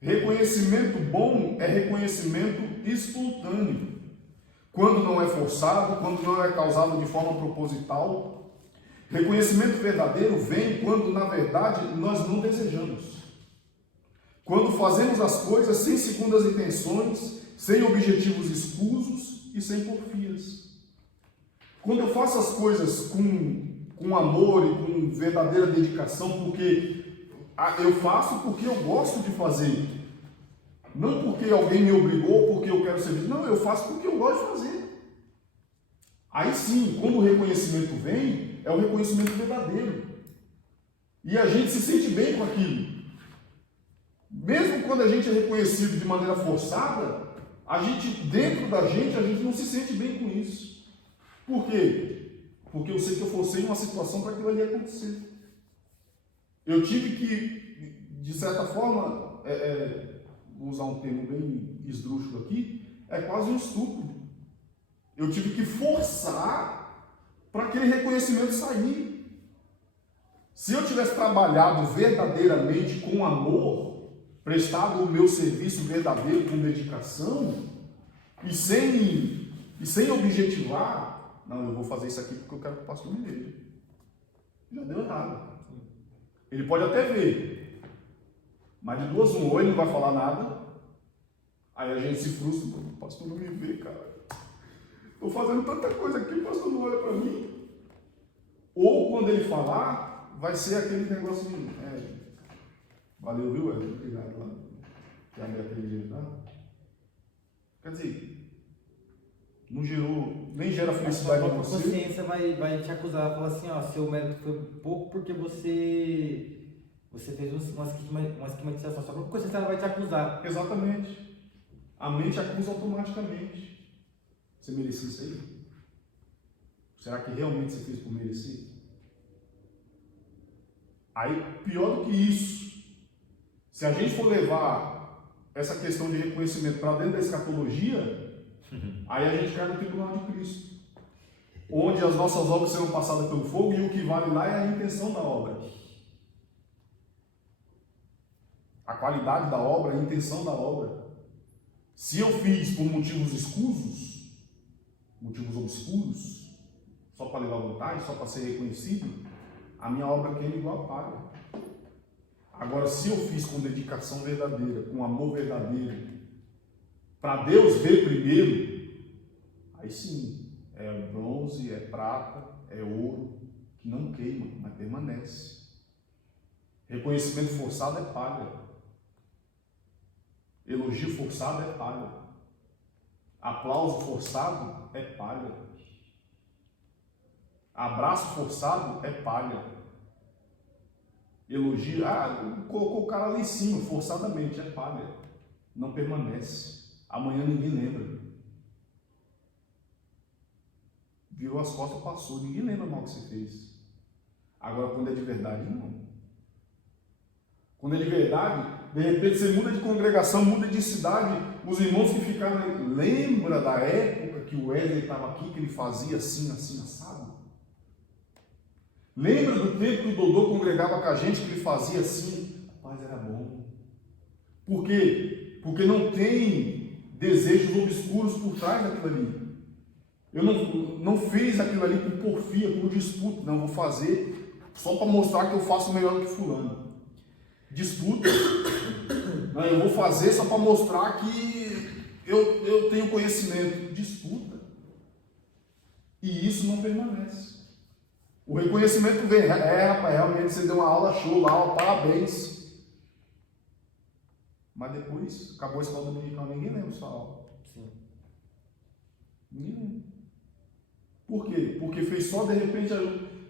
Reconhecimento bom é reconhecimento espontâneo. Quando não é forçado, quando não é causado de forma proposital. Reconhecimento verdadeiro vem quando, na verdade, nós não desejamos. Quando fazemos as coisas sem segundas intenções, sem objetivos escusos e sem porfias. Quando eu faço as coisas com amor e com verdadeira dedicação, porque eu faço porque eu gosto de fazer. Não porque alguém me obrigou, porque eu quero servir. Não, eu faço porque eu gosto de fazer. Aí sim, quando o reconhecimento vem, é o reconhecimento verdadeiro. E a gente se sente bem com aquilo. Mesmo quando a gente é reconhecido de maneira forçada, dentro da gente, a gente não se sente bem com isso. Por quê? Porque eu sei que eu forcei uma situação para aquilo ali acontecer. Eu tive que, de certa forma, vou usar um termo bem esdrúxulo aqui, é quase um estupro. Eu tive que forçar para aquele reconhecimento sair. Se eu tivesse trabalhado verdadeiramente com amor, prestado o meu serviço verdadeiro com dedicação e sem objetivar, não, eu vou fazer isso aqui porque eu quero que o pastor me veja. Já deu errado. Ele pode até ver, mas de duas uma, ou ele não vai falar nada, aí a gente se frustra, o pastor não me vê, cara. Estou fazendo tanta coisa aqui, o pastor não olha para mim. Ou quando ele falar, vai ser aquele negócio de valeu, viu, Wesley? Obrigado lá. Que abrir aquele jeito, tá? Quer dizer, não gerou, nem gera felicidade em você. A consciência vai te acusar, falar assim, ó, seu mérito foi pouco porque você fez uma esquematização. Só que a consciência vai te acusar. Exatamente. A mente acusa automaticamente. Você merecia isso aí? Será que realmente você fez por merecer? Aí, pior do que isso, se a gente for levar essa questão de reconhecimento para dentro da escatologia, aí a gente cai no tribunal de Cristo, onde as nossas obras serão passadas pelo fogo e o que vale lá é a intenção da obra. A qualidade da obra, a intenção da obra. Se eu fiz por motivos escusos, motivos obscuros, só para levar vantagem, só para ser reconhecido, a minha obra queima igual a palha. Agora, se eu fiz com dedicação verdadeira, com amor verdadeiro, para Deus ver primeiro, aí sim, é bronze, é prata, é ouro, que não queima, mas permanece. Reconhecimento forçado é palha. Elogio forçado é palha. Aplauso forçado é palha. Abraço forçado é palha. Elogio, colocou o cara lá em cima, forçadamente, é palha. Não permanece. Amanhã ninguém lembra. Virou as costas, passou. Ninguém lembra mal o que você fez. Agora, quando é de verdade, não. Quando é de verdade, de repente você muda de congregação, muda de cidade. Os irmãos que ficaram, lembra da época que o Wesley estava aqui, que ele fazia assim, assado? Lembra do tempo que o Dodô congregava com a gente, que ele fazia assim? Rapaz, era bom. Por quê? Porque não tem desejos obscuros por trás daquilo ali. Eu não fiz aquilo ali por porfia, por disputa. Não, vou fazer só para mostrar que eu faço melhor do que fulano. Disputa. Não, eu vou fazer só para mostrar que eu tenho conhecimento. Disputa. E isso não permanece. O reconhecimento vem. Rapaz, realmente você deu uma aula show lá, ó, parabéns. Mas depois, acabou a escola dominical, ninguém lembra sua aula. Sim. Ninguém lembra. Por quê? Porque fez só, de repente,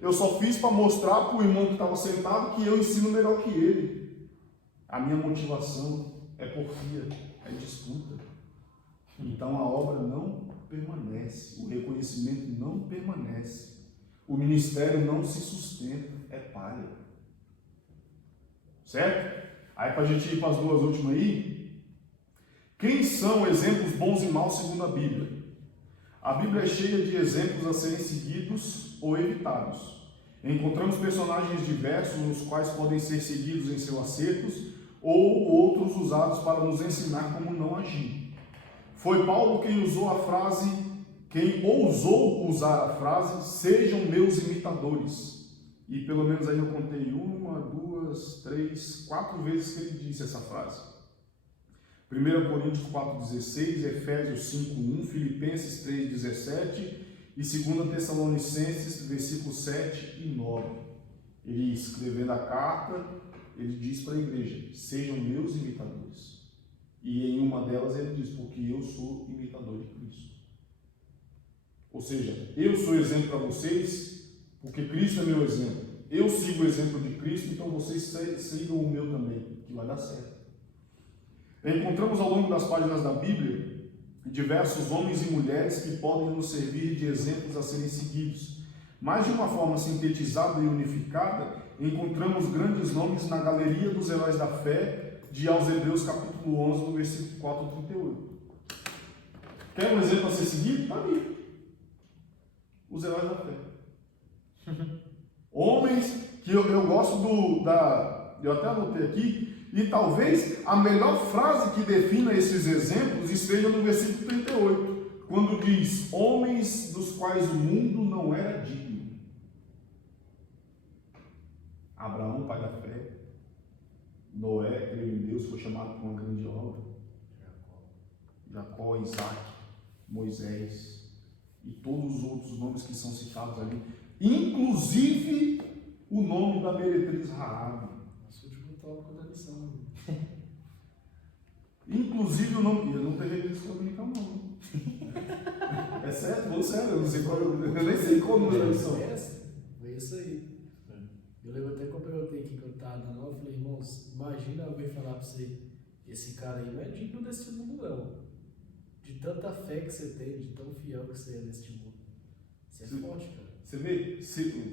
eu só fiz para mostrar para o irmão que estava sentado que eu ensino melhor que ele. A minha motivação é porfia, é disputa. Então a obra não permanece, o reconhecimento não permanece, o ministério não se sustenta, é palha. Certo? Aí para a gente ir para as duas últimas aí, quem são exemplos bons e maus segundo a Bíblia? A Bíblia é cheia de exemplos a serem seguidos ou evitados. Encontramos personagens diversos, nos quais podem ser seguidos em seus acertos, ou outros usados para nos ensinar como não agir. Foi Paulo quem ousou usar a frase, sejam meus imitadores. E pelo menos aí eu contei 1, 2, 3, 4 vezes que ele disse essa frase. 1 Coríntios 4,16, Efésios 5,1, Filipenses 3,17 e 2 Tessalonicenses, versículos 7 e 9. Ele escrevendo a carta, ele diz para a igreja, sejam meus imitadores. E em uma delas ele diz, porque eu sou imitador de Cristo. Ou seja, eu sou exemplo para vocês, porque Cristo é meu exemplo. Eu sigo o exemplo de Cristo, então vocês sigam o meu também, que vai dar certo. Encontramos ao longo das páginas da Bíblia diversos homens e mulheres que podem nos servir de exemplos a serem seguidos. Mas de uma forma sintetizada e unificada, encontramos grandes nomes na galeria dos heróis da fé de aos Hebreus capítulo 11, no versículo 4 ao 38. Quer um exemplo a ser seguido? Está ali. Os heróis da fé. Homens que eu gosto eu até anotei aqui, e talvez a melhor frase que defina esses exemplos esteja no versículo 38, quando diz, homens dos quais o mundo não era digno. Abraão, pai da fé, Noé, creu em Deus, foi chamado para uma grande obra, Jacó, Isaac, Moisés, e todos os outros nomes que são citados ali, inclusive o nome da meretriz Raabe. Nosso último tópico da lição. Inclusive o nome, eu não peguei isso dominical não. É certo? Vou sério, eu não sei qual, eu nem sei qual número da lição. Foi isso aí. Eu lembro até que eu perguntei aqui que eu estava dando aula, eu falei, irmãos, imagina alguém falar para você, esse cara aí não é digno desse mundo não. De tanta fé que você tem, de tão fiel que você é neste mundo. Você é forte, cara. Você vê,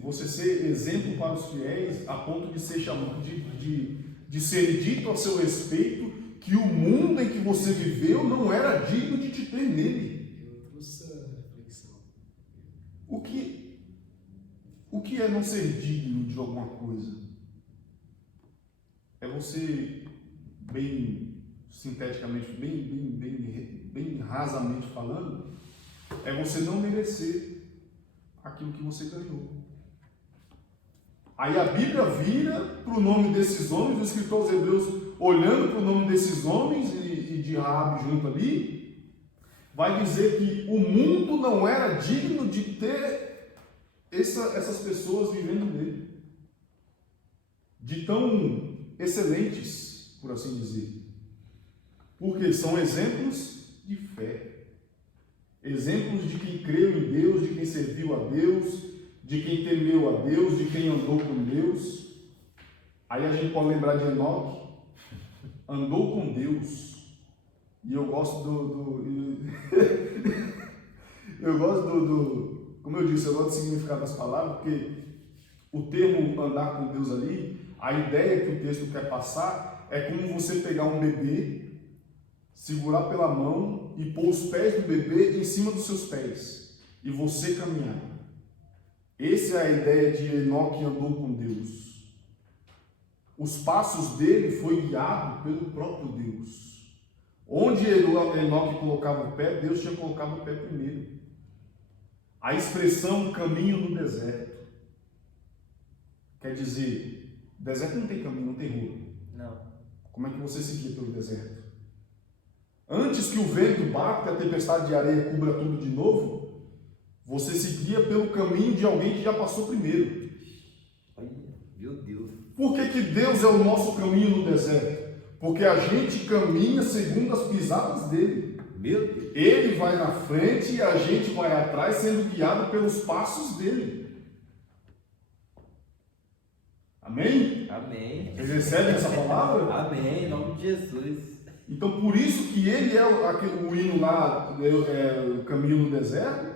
você ser exemplo para os fiéis a ponto de ser chamado, de ser dito a seu respeito que o mundo em que você viveu não era digno de te ter nele. Eu trouxe essa reflexão. O que é não ser digno de alguma coisa? É você, bem sinteticamente, bem rasamente falando, é você não merecer aquilo que você ganhou. Aí a Bíblia vira para o nome desses homens, o escritor aos Hebreus, olhando para o nome desses homens e de Raabe junto ali, vai dizer que o mundo não era digno de ter essas pessoas vivendo nele, de tão excelentes, por assim dizer, porque são exemplos de fé, exemplos de quem creu em Deus, de quem serviu a Deus, de quem temeu a Deus, de quem andou com Deus. Aí a gente pode lembrar de Enoque, andou com Deus. E eu gosto como eu disse, eu gosto do significado das palavras, porque o termo andar com Deus ali, a ideia que o texto quer passar é como você pegar um bebê, segurar pela mão e pôr os pés do bebê em cima dos seus pés e você caminhar. Essa é a ideia de Enoque andou com Deus. Os passos dele foi guiado pelo próprio Deus. Onde Enoque colocava o pé, Deus tinha colocado o pé primeiro. A expressão caminho no deserto quer dizer, deserto não tem caminho, não tem rua. Não. Como é que você seguia pelo deserto? Antes que o vento bata e a tempestade de areia cubra tudo de novo, você seguia pelo caminho de alguém que já passou primeiro. Olha, meu Deus. Por que Deus é o nosso caminho no deserto? Porque a gente caminha segundo as pisadas dele. Meu Deus. Ele vai na frente e a gente vai atrás, sendo guiado pelos passos dele. Amém? Amém. Vocês recebem essa palavra? Amém, em nome de Jesus. Então, por isso que ele é o hino lá, o caminho no deserto,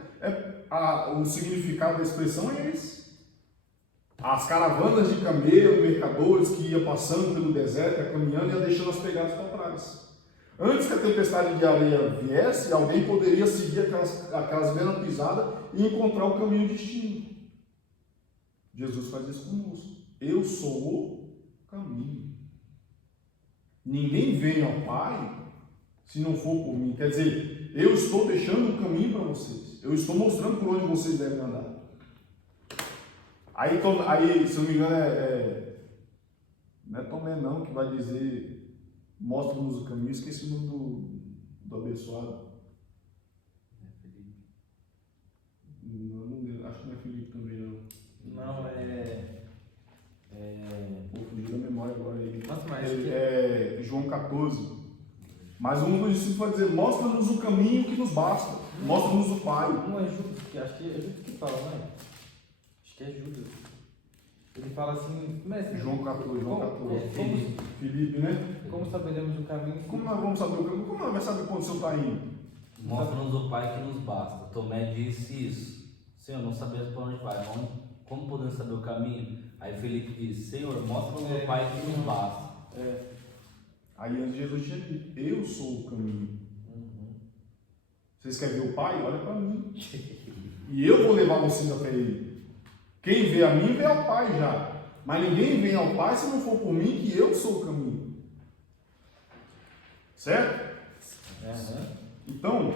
o significado da expressão é esse. As caravanas de camelo, mercadores que iam passando pelo deserto, ia caminhando e ia deixando as pegadas para trás. Antes que a tempestade de areia viesse, alguém poderia seguir aquelas venas pisadas e encontrar o caminho de destino. Jesus faz isso conosco. Eu sou o caminho. Ninguém vem ao Pai se não for por mim. Quer dizer, eu estou deixando um caminho para vocês. Eu estou mostrando por onde vocês devem andar. Aí se eu não me engano, não é Tomé não que vai dizer, mostra-nos o caminho. Esqueci o nome do abençoado. Não, acho que não é Felipe também não. Não, Vou fugir da memória agora aí. Nossa, mas É João 14. Mas um dos discípulos vai dizer, mostra-nos o caminho que nos basta. Mostra-nos o Pai. Não é Judas, acho que é Judas que fala, não é? Acho que é Judas. Ele fala assim, mestre, João 14. Felipe, né? Como saberemos o caminho? Como nós vamos saber o caminho? Como nós vamos saber quando o Senhor está indo? Mostra-nos o Pai que nos basta. Tomé disse isso. Senhor, não sabemos para onde vai. Como podemos saber o caminho? Aí Felipe disse, Senhor, mostra-nos o Pai que nos basta. Aí antes Jesus tinha dito, eu sou o caminho. Vocês querem ver o Pai? Olha para mim. E eu vou levar vocês até Ele. Quem vê a mim, vê ao Pai já. Mas ninguém vem ao Pai se não for por mim, que eu sou o caminho. Certo? Então,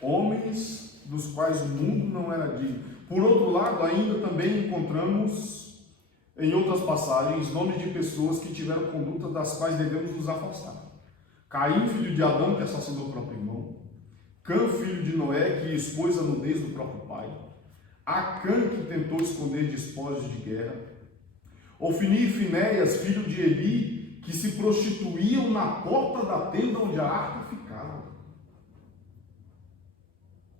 homens dos quais o mundo não era digno. Por outro lado, ainda também encontramos em outras passagens nomes de pessoas que tiveram condutas das quais devemos nos afastar. Caim, filho de Adão, que assassinou o próprio irmão. Cã, filho de Noé, que expôs a nudez do próprio pai. Acã, que tentou esconder despojos de guerra. Ofni e Finéias, filho de Eli, que se prostituíam na porta da tenda onde a arca ficava.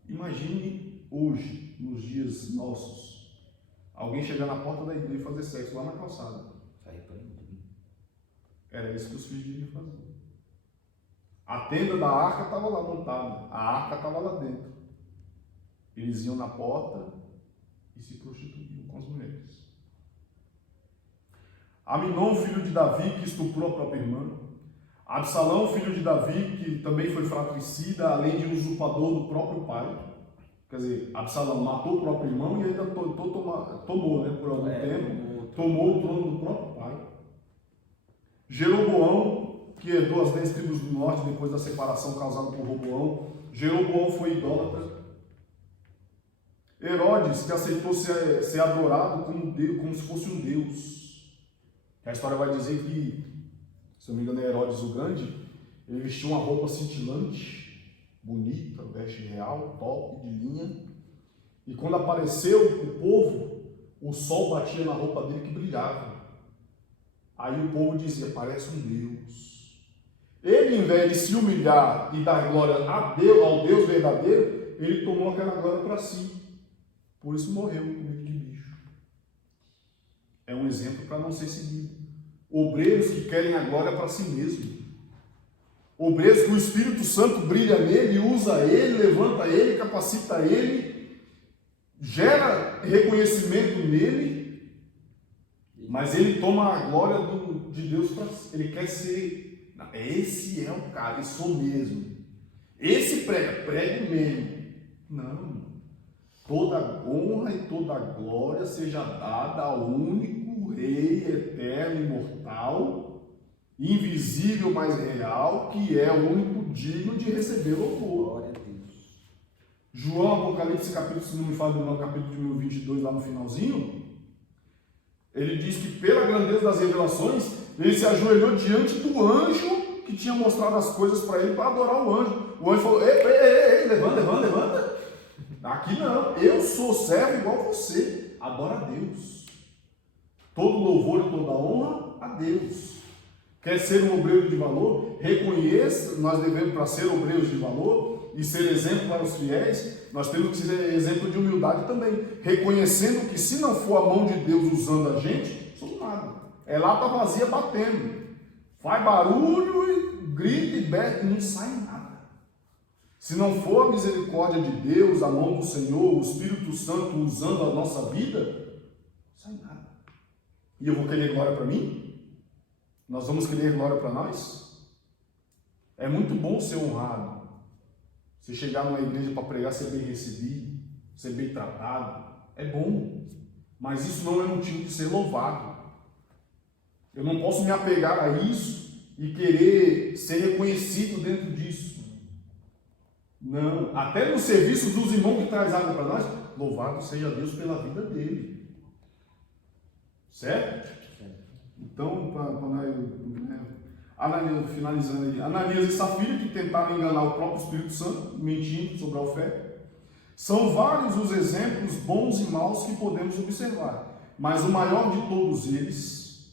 Imagine hoje, nos dias nossos, alguém chegar na porta da igreja e fazer sexo lá na calçada. Era isso que os filhos de Eli faziam. A tenda da arca estava lá montada, a arca estava lá dentro. Eles iam na porta e se prostituíam com as mulheres. Aminon, filho de Davi, que estuprou a própria irmã. Absalão, filho de Davi, que também foi fratricida, além de usurpador do próprio pai. Quer dizer, Absalão matou o próprio irmão e ainda tomou, né, por algum tempo, tomou o trono do próprio pai. Jeroboão, que herdou as 10 tribos do norte depois da separação causada por Roboão. Jeroboão foi idólatra. Herodes, que aceitou ser adorado como se fosse um deus. A história vai dizer que, se não me engano é Herodes o Grande, ele vestiu uma roupa cintilante, bonita, veste real, top, de linha. E quando apareceu o povo, o sol batia na roupa dele que brilhava. Aí o povo dizia, parece um deus. Ele, em vez de se humilhar e dar glória a Deus, ao Deus verdadeiro, ele tomou aquela glória para si. Por isso morreu comido de bicho. É um exemplo para não ser seguido. Obreiros que querem a glória para si mesmo. Obreiros que o Espírito Santo brilha nele, usa ele, levanta ele, capacita ele, gera reconhecimento nele, mas ele toma a glória de Deus para si. Ele quer ser... Esse é o cara, eu sou mesmo. Esse prega mesmo. Não. Toda honra e toda glória seja dada ao único Rei eterno, imortal, invisível, mas real, que é o único digno de receber louvor. Glória a Deus. João, Apocalipse, capítulo, se não me falo do nome, capítulo de número 22, lá no finalzinho, ele diz que pela grandeza das revelações, Ele se ajoelhou diante do anjo que tinha mostrado as coisas para ele para adorar o anjo. O anjo falou: ei, levanta. Aqui não, eu sou servo igual você. Adora a Deus. Todo louvor e toda honra a Deus. Quer ser um obreiro de valor? Reconheça, nós devemos, para ser obreiros de valor e ser exemplo para os fiéis, nós temos que ser exemplo de humildade também. Reconhecendo que se não for a mão de Deus usando a gente, somos nada. É lata vazia batendo. Faz barulho e grita e bebe e não sai nada. Se não for a misericórdia de Deus, a mão do Senhor, o Espírito Santo usando a nossa vida, não sai nada. E eu vou querer glória para mim? Nós vamos querer glória para nós? É muito bom ser honrado. Você chegar numa igreja para pregar, ser bem recebido, ser bem tratado. É bom. Mas isso não é motivo de ser louvado. Eu não posso me apegar a isso e querer ser reconhecido dentro disso. Não. Até no serviço dos irmãos que traz água para nós, louvado seja Deus pela vida dele. Certo? Então, finalizando aí, Ananias e Safira, que tentaram enganar o próprio Espírito Santo, mentindo sobre a oferta. São vários os exemplos bons e maus que podemos observar, mas o maior de todos eles,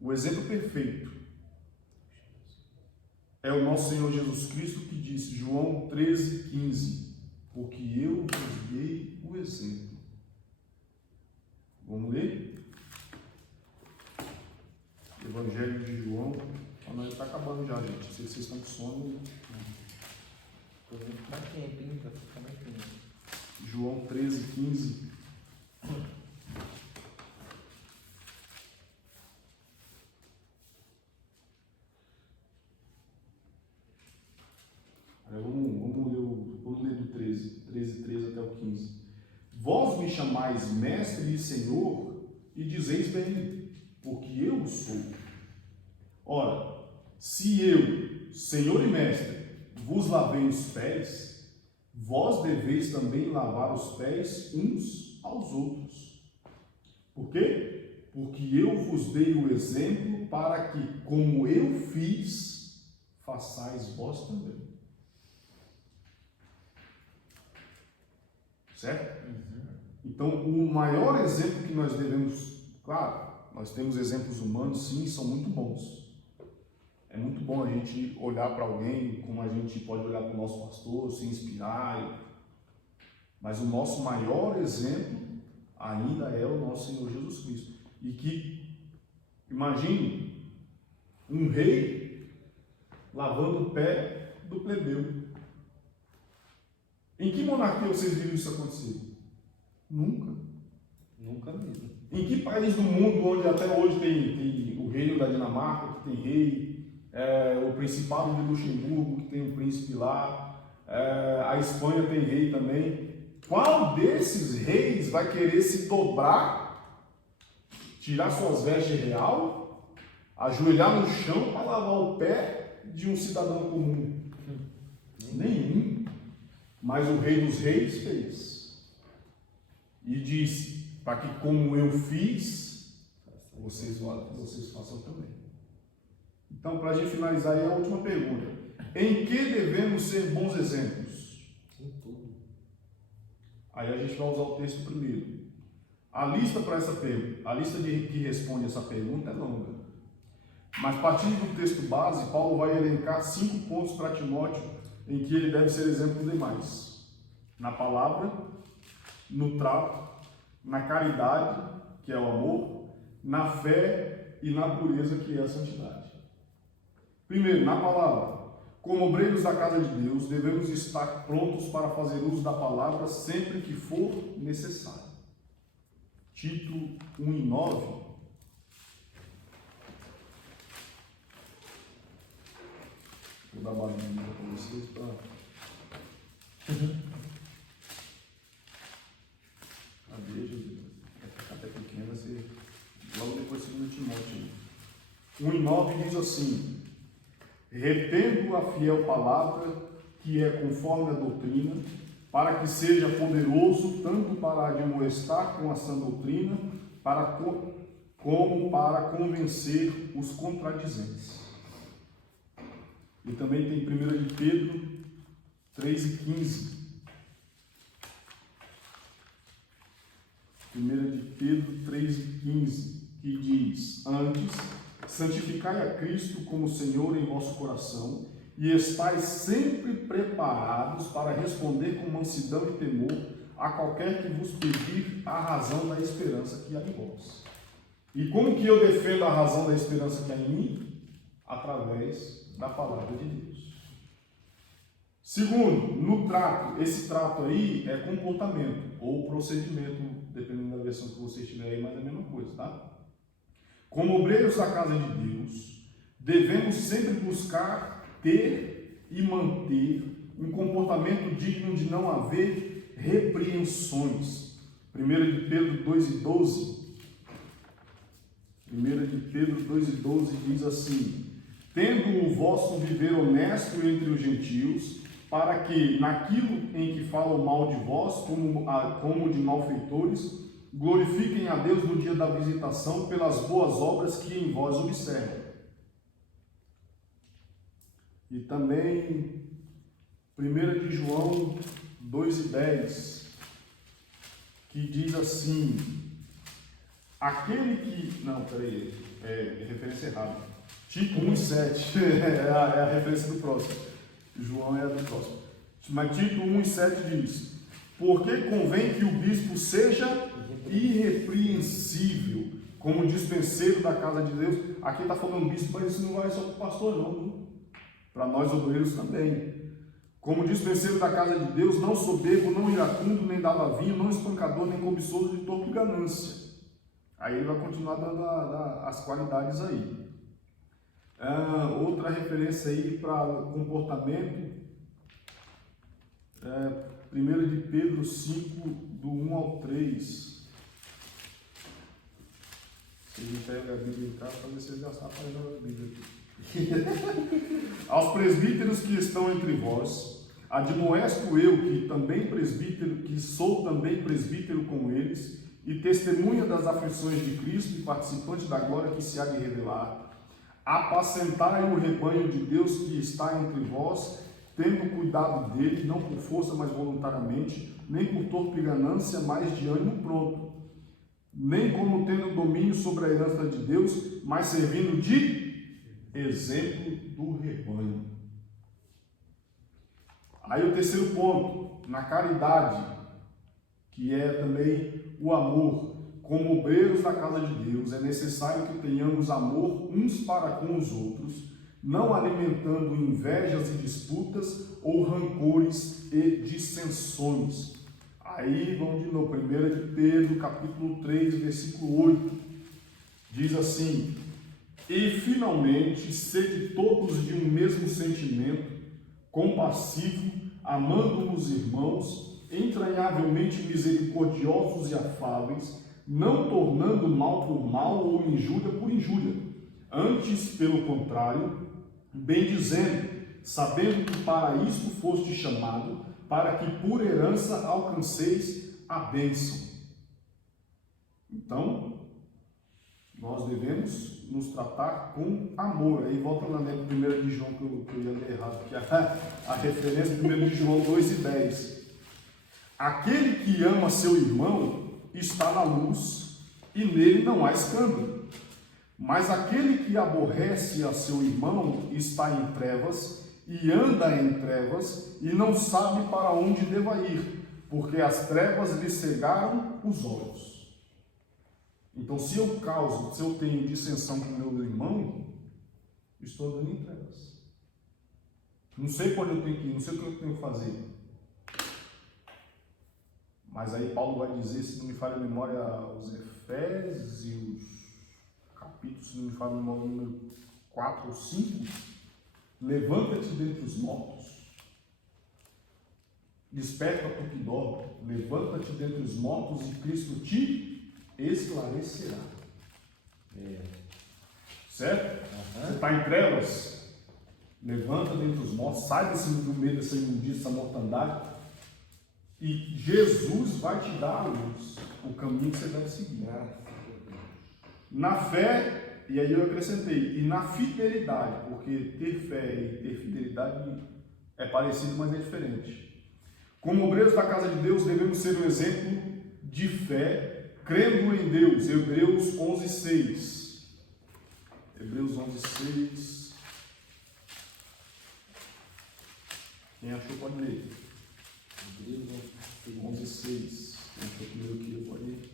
o exemplo perfeito, é o nosso Senhor Jesus Cristo, que disse, João 13,15, porque eu vos dei o exemplo. Vamos ler? Evangelho de João. Nós está acabando já, gente. Se vocês estão com sono. João 13,15. Vamos ler do 13 até o 15. Vós me chamais mestre e senhor, e dizeis bem, porque eu sou. Ora, se eu, senhor e mestre, vos lavei os pés, vós deveis também lavar os pés uns aos outros. Por quê? Porque eu vos dei o exemplo para que, como eu fiz, façais vós também. Certo? Então, o maior exemplo que nós devemos, claro, nós temos exemplos humanos, sim, são muito bons. É muito bom a gente olhar para alguém, como a gente pode olhar para o nosso pastor, se inspirar. Mas o nosso maior exemplo ainda é o nosso Senhor Jesus Cristo. E que, imagine, um rei lavando o pé do plebeu. Em que monarquia vocês viram isso acontecer? Nunca. Nunca mesmo. Em que país do mundo onde até hoje tem o reino da Dinamarca, que tem rei, o Principado de Luxemburgo, que tem um príncipe lá, a Espanha tem rei também. Qual desses reis vai querer se dobrar, tirar suas vestes real, ajoelhar no chão para lavar o pé de um cidadão comum? Nenhum. Mas o Rei dos Reis fez. E disse, para que como eu fiz, vocês façam também. Então, para a gente finalizar aí a última pergunta. Em que devemos ser bons exemplos? Em tudo. Aí a gente vai usar o texto primeiro. A lista que responde essa pergunta é longa. Mas partindo do texto base, Paulo vai elencar 5 pontos para Timóteo em que ele deve ser exemplo demais. Na palavra, no trato, na caridade, que é o amor, na fé e na pureza, que é a santidade. Primeiro, na palavra. Como obreiros da casa de Deus, devemos estar prontos para fazer uso da palavra sempre que for necessário. Tito 1:9. Vou dar uma Bíblia para vocês para. A Bíblia até pequena, você logo depois de Timóteo. 1:9 diz assim: retendo a fiel palavra que é conforme a doutrina, para que seja poderoso tanto para admoestar com a sã doutrina, como para convencer os contradizentes. E também tem 1 de Pedro 3:15. 1 de Pedro 3:15, que diz: Antes, santificai a Cristo como Senhor em vosso coração, e estais sempre preparados para responder com mansidão e temor a qualquer que vos pedir a razão da esperança que há em vós. E como que eu defendo a razão da esperança que há em mim? Através da palavra de Deus. Segundo, no trato, esse trato aí é comportamento ou procedimento, dependendo da versão que você estiver aí, mas é a mesma coisa, tá? Como obreiros da casa de Deus, devemos sempre buscar ter e manter um comportamento digno de não haver repreensões. 1 de Pedro 2:12. 1 de Pedro 2:12 diz assim: tendo o vosso viver honesto entre os gentios, para que, naquilo em que falam mal de vós, como de malfeitores, glorifiquem a Deus no dia da visitação pelas boas obras que em vós observam. E também 1 de João 2:10, que diz assim: aquele que... Não, peraí, é referência errada. Tito 1:7, é a referência do próximo. João é a do próximo. Mas Tito 1:7 diz: porque convém que o bispo seja irrepreensível, como dispenseiro da casa de Deus. Aqui está falando bispo, mas isso não vai só para o pastor, não. Para nós obreiros também. Como dispenseiro da casa de Deus, não soberbo, não iracundo, nem dava vinho, não espancador, nem cobiçoso de torpe ganância. Aí ele vai continuar dando as qualidades aí. Outra referência aí para comportamento, 1 de Pedro 5, do 1 ao 3. Se ele pega a Bíblia em casa, para ver se ele já está fazendo a Bíblia aqui. Aos presbíteros que estão entre vós, admoesto eu, que sou também presbítero como eles, e testemunha das aflições de Cristo e participante da glória que se há de revelar. Apacentai o rebanho de Deus que está entre vós, tendo cuidado dele, não por força, mas voluntariamente, nem por torpe ganância, mas de ânimo pronto, nem como tendo domínio sobre a herança de Deus, mas servindo de exemplo do rebanho. Aí o terceiro ponto, na caridade, que é também o amor. Como obreiros da casa de Deus, é necessário que tenhamos amor uns para com os outros, não alimentando invejas e disputas ou rancores e dissensões. Aí vamos de novo, 1 de Pedro, capítulo 3, versículo 8, diz assim: e finalmente, sede todos de um mesmo sentimento, compassivo, amando os irmãos, entranhavelmente misericordiosos e afáveis, não tornando mal por mal ou injúria por injúria, antes, pelo contrário, bendizendo, sabendo que para isto foste chamado, para que por herança alcanceis a bênção. Então, nós devemos nos tratar com amor. Aí volta na 1 de João, que eu ia ler errado, que a referência de 1 de João 2:10. Aquele que ama seu irmão está na luz, e nele não há escândalo. Mas aquele que aborrece a seu irmão está em trevas, e anda em trevas, e não sabe para onde deva ir, porque as trevas lhe cegaram os olhos. Então, se eu tenho dissensão com meu irmão, estou andando em trevas. Não sei para onde eu tenho que ir, não sei o que eu tenho que fazer. Mas aí Paulo vai dizer, se não me falha a memória, os Efésios, capítulo, se não me falha a memória, número 4 ou 5, levanta-te dentre os mortos, desperta tu que dorme, levanta-te dentre os mortos e Cristo te esclarecerá. Certo? Você está em trevas, levanta dentre os mortos, sai do meio dessa imundícia, dessa mortandade, e Jesus vai te dar a luz, o caminho que você deve seguir. Na fé, e aí eu acrescentei, e na fidelidade, porque ter fé e ter fidelidade é parecido, mas é diferente. Como obreiros da casa de Deus, devemos ser um exemplo de fé, crendo em Deus. Hebreus 11:6. Hebreus 11:6. Quem achou pode ler. Hebreus 11:6. Quem achou primeiro aqui pode ler.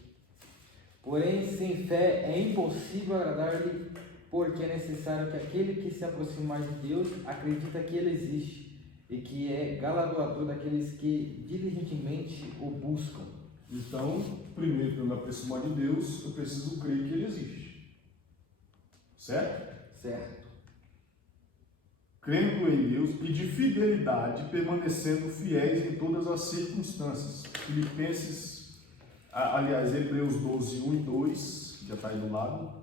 Porém, sem fé é impossível agradar-lhe, porque é necessário que aquele que se aproximar de Deus acredita que Ele existe e que é galardoador daqueles que diligentemente o buscam. Então, primeiro, para me aproximar de Deus, eu preciso crer que Ele existe. Certo? Certo. Crendo em Deus e de fidelidade, permanecendo fiéis em todas as circunstâncias. Filipenses, aliás, Hebreus 12:1 e 2, já está aí do lado.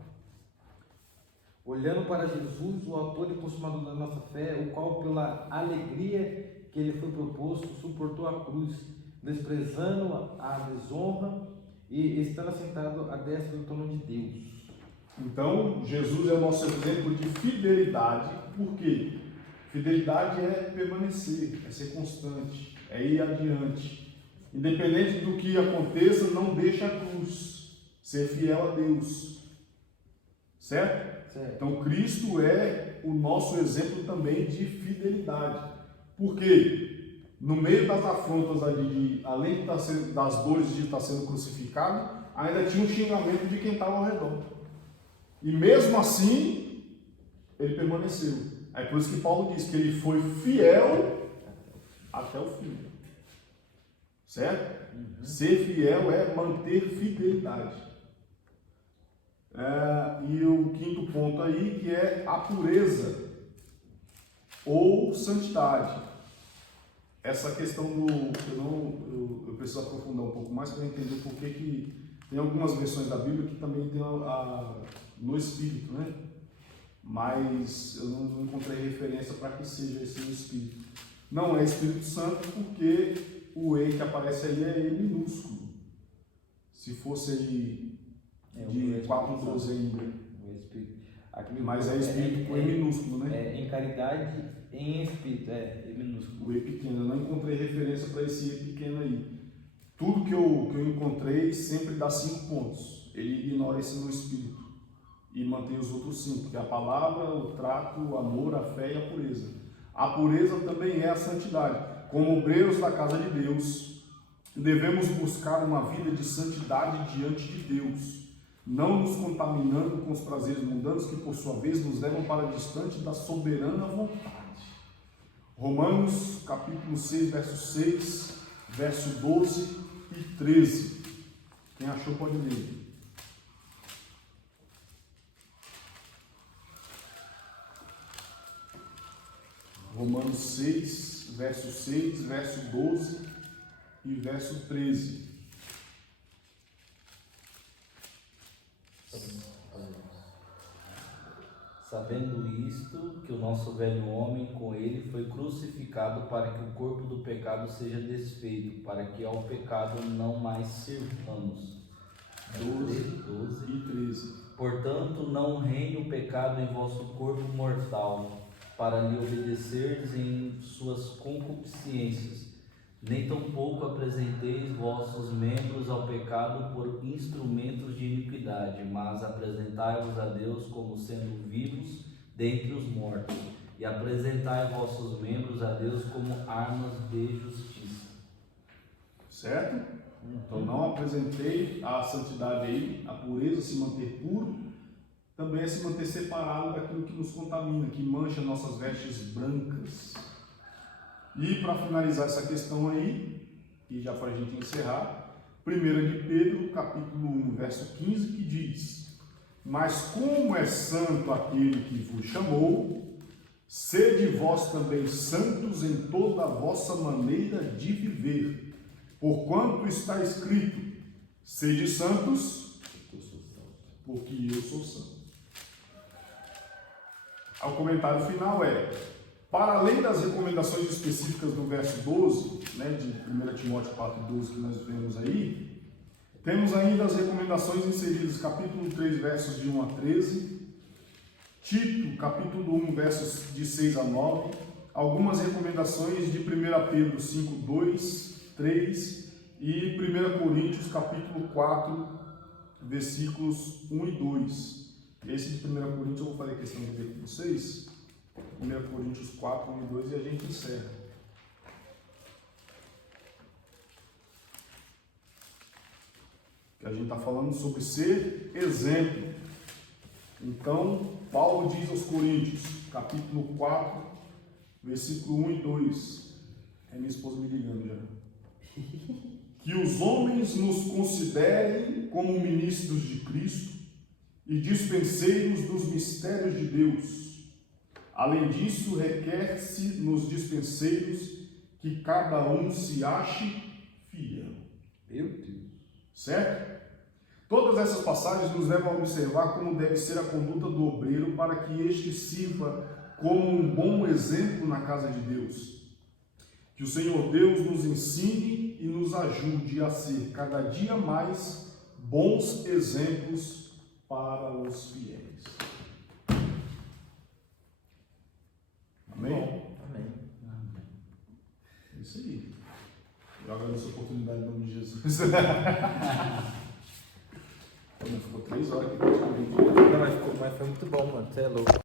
Olhando para Jesus, o autor e consumador da nossa fé, o qual pela alegria que lhe foi proposto, suportou a cruz, desprezando a desonra e estando assentado à destra do trono de Deus. Então, Jesus é o nosso exemplo de fidelidade. Por quê? Fidelidade é permanecer, é ser constante, é ir adiante. Independente do que aconteça, não deixa a cruz. Ser fiel a Deus. Certo? Certo. Então, Cristo é o nosso exemplo também de fidelidade. Por quê? No meio das afrontas ali, além das dores de estar sendo crucificado, ainda tinha um xingamento de quem estava ao redor. E mesmo assim, ele permaneceu. É por isso que Paulo diz que ele foi fiel até o fim. Certo? Ser fiel é manter fidelidade. E o quinto ponto aí, que é a pureza ou santidade. Essa questão eu preciso aprofundar um pouco mais para entender por que tem algumas versões da Bíblia que também tem no Espírito, né? Mas eu não encontrei referência para que seja esse no Espírito. Não é Espírito Santo porque o E que aparece ali é E minúsculo. Se fosse aí de 4:12 ainda. O Espírito. Mas é Espírito com E minúsculo, né? Em caridade, em Espírito, E minúsculo. O E pequeno. Eu não encontrei referência para esse E pequeno aí. Tudo que eu encontrei sempre dá 5 pontos. Ele ignora esse no Espírito e mantém os outros 5, que é a palavra, o trato, o amor, a fé e a pureza. A pureza também é a santidade. Como obreiros da casa de Deus, devemos buscar uma vida de santidade diante de Deus, não nos contaminando com os prazeres mundanos que, por sua vez, nos levam para distante da soberana vontade. Romanos, capítulo 6, verso 6, verso 12 e 13. Quem achou pode ler. Romanos 6, verso 6, verso 12 e verso 13. Sabendo isto, que o nosso velho homem com ele foi crucificado para que o corpo do pecado seja desfeito, para que ao pecado não mais sirvamos. 12 e 13. Portanto, não reine o pecado em vosso corpo mortal, para lhe obedecerdes em suas concupiscências, nem tampouco apresenteis vossos membros ao pecado por instrumentos de iniquidade, mas apresentai-vos a Deus como sendo vivos dentre os mortos, e apresentai vossos membros a Deus como armas de justiça. Certo? Então não apresentei a santidade aí, a pureza, se manter puro, também é se manter separado daquilo que nos contamina, que mancha nossas vestes brancas. E para finalizar essa questão aí, e já para a gente encerrar, 1 de Pedro, capítulo 1, verso 15, que diz: Mas como é santo aquele que vos chamou, sede vós também santos em toda a vossa maneira de viver, porquanto está escrito: sede santos, porque eu sou santo. O comentário final é: para além das recomendações específicas do verso 12, né, de 1 Timóteo 4,12 que nós vemos aí, Temos ainda as recomendações inseridas, capítulo 3, versos de 1 a 13, Tito, capítulo 1, versos de 6 a 9, algumas recomendações de 1 Pedro 5, 2, 3 e 1 Coríntios, capítulo 4, versículos 1 e 2. Esse de 1 Coríntios eu vou fazer questão de ver com vocês. 1 Coríntios 4, 1 e 2 e a gente encerra. Que a gente está falando sobre ser exemplo. Então, Paulo diz aos Coríntios, capítulo 4, versículo 1 e 2. É minha esposa me ligando já. Que os homens nos considerem como ministros de Cristo e dispenseiros dos mistérios de Deus. Além disso, requer-se nos dispenseiros que cada um se ache fiel. Meu Deus. Certo? Todas essas passagens nos levam a observar como deve ser a conduta do obreiro para que este sirva como um bom exemplo na casa de Deus. Que o Senhor Deus nos ensine e nos ajude a ser cada dia mais bons exemplos para os fiéis. Amém? Bom, amém. É isso aí. Eu agradeço a oportunidade em nome de Jesus. Ficou 3 horas aqui praticamente. Não, mas foi muito bom, mano. Você é louco.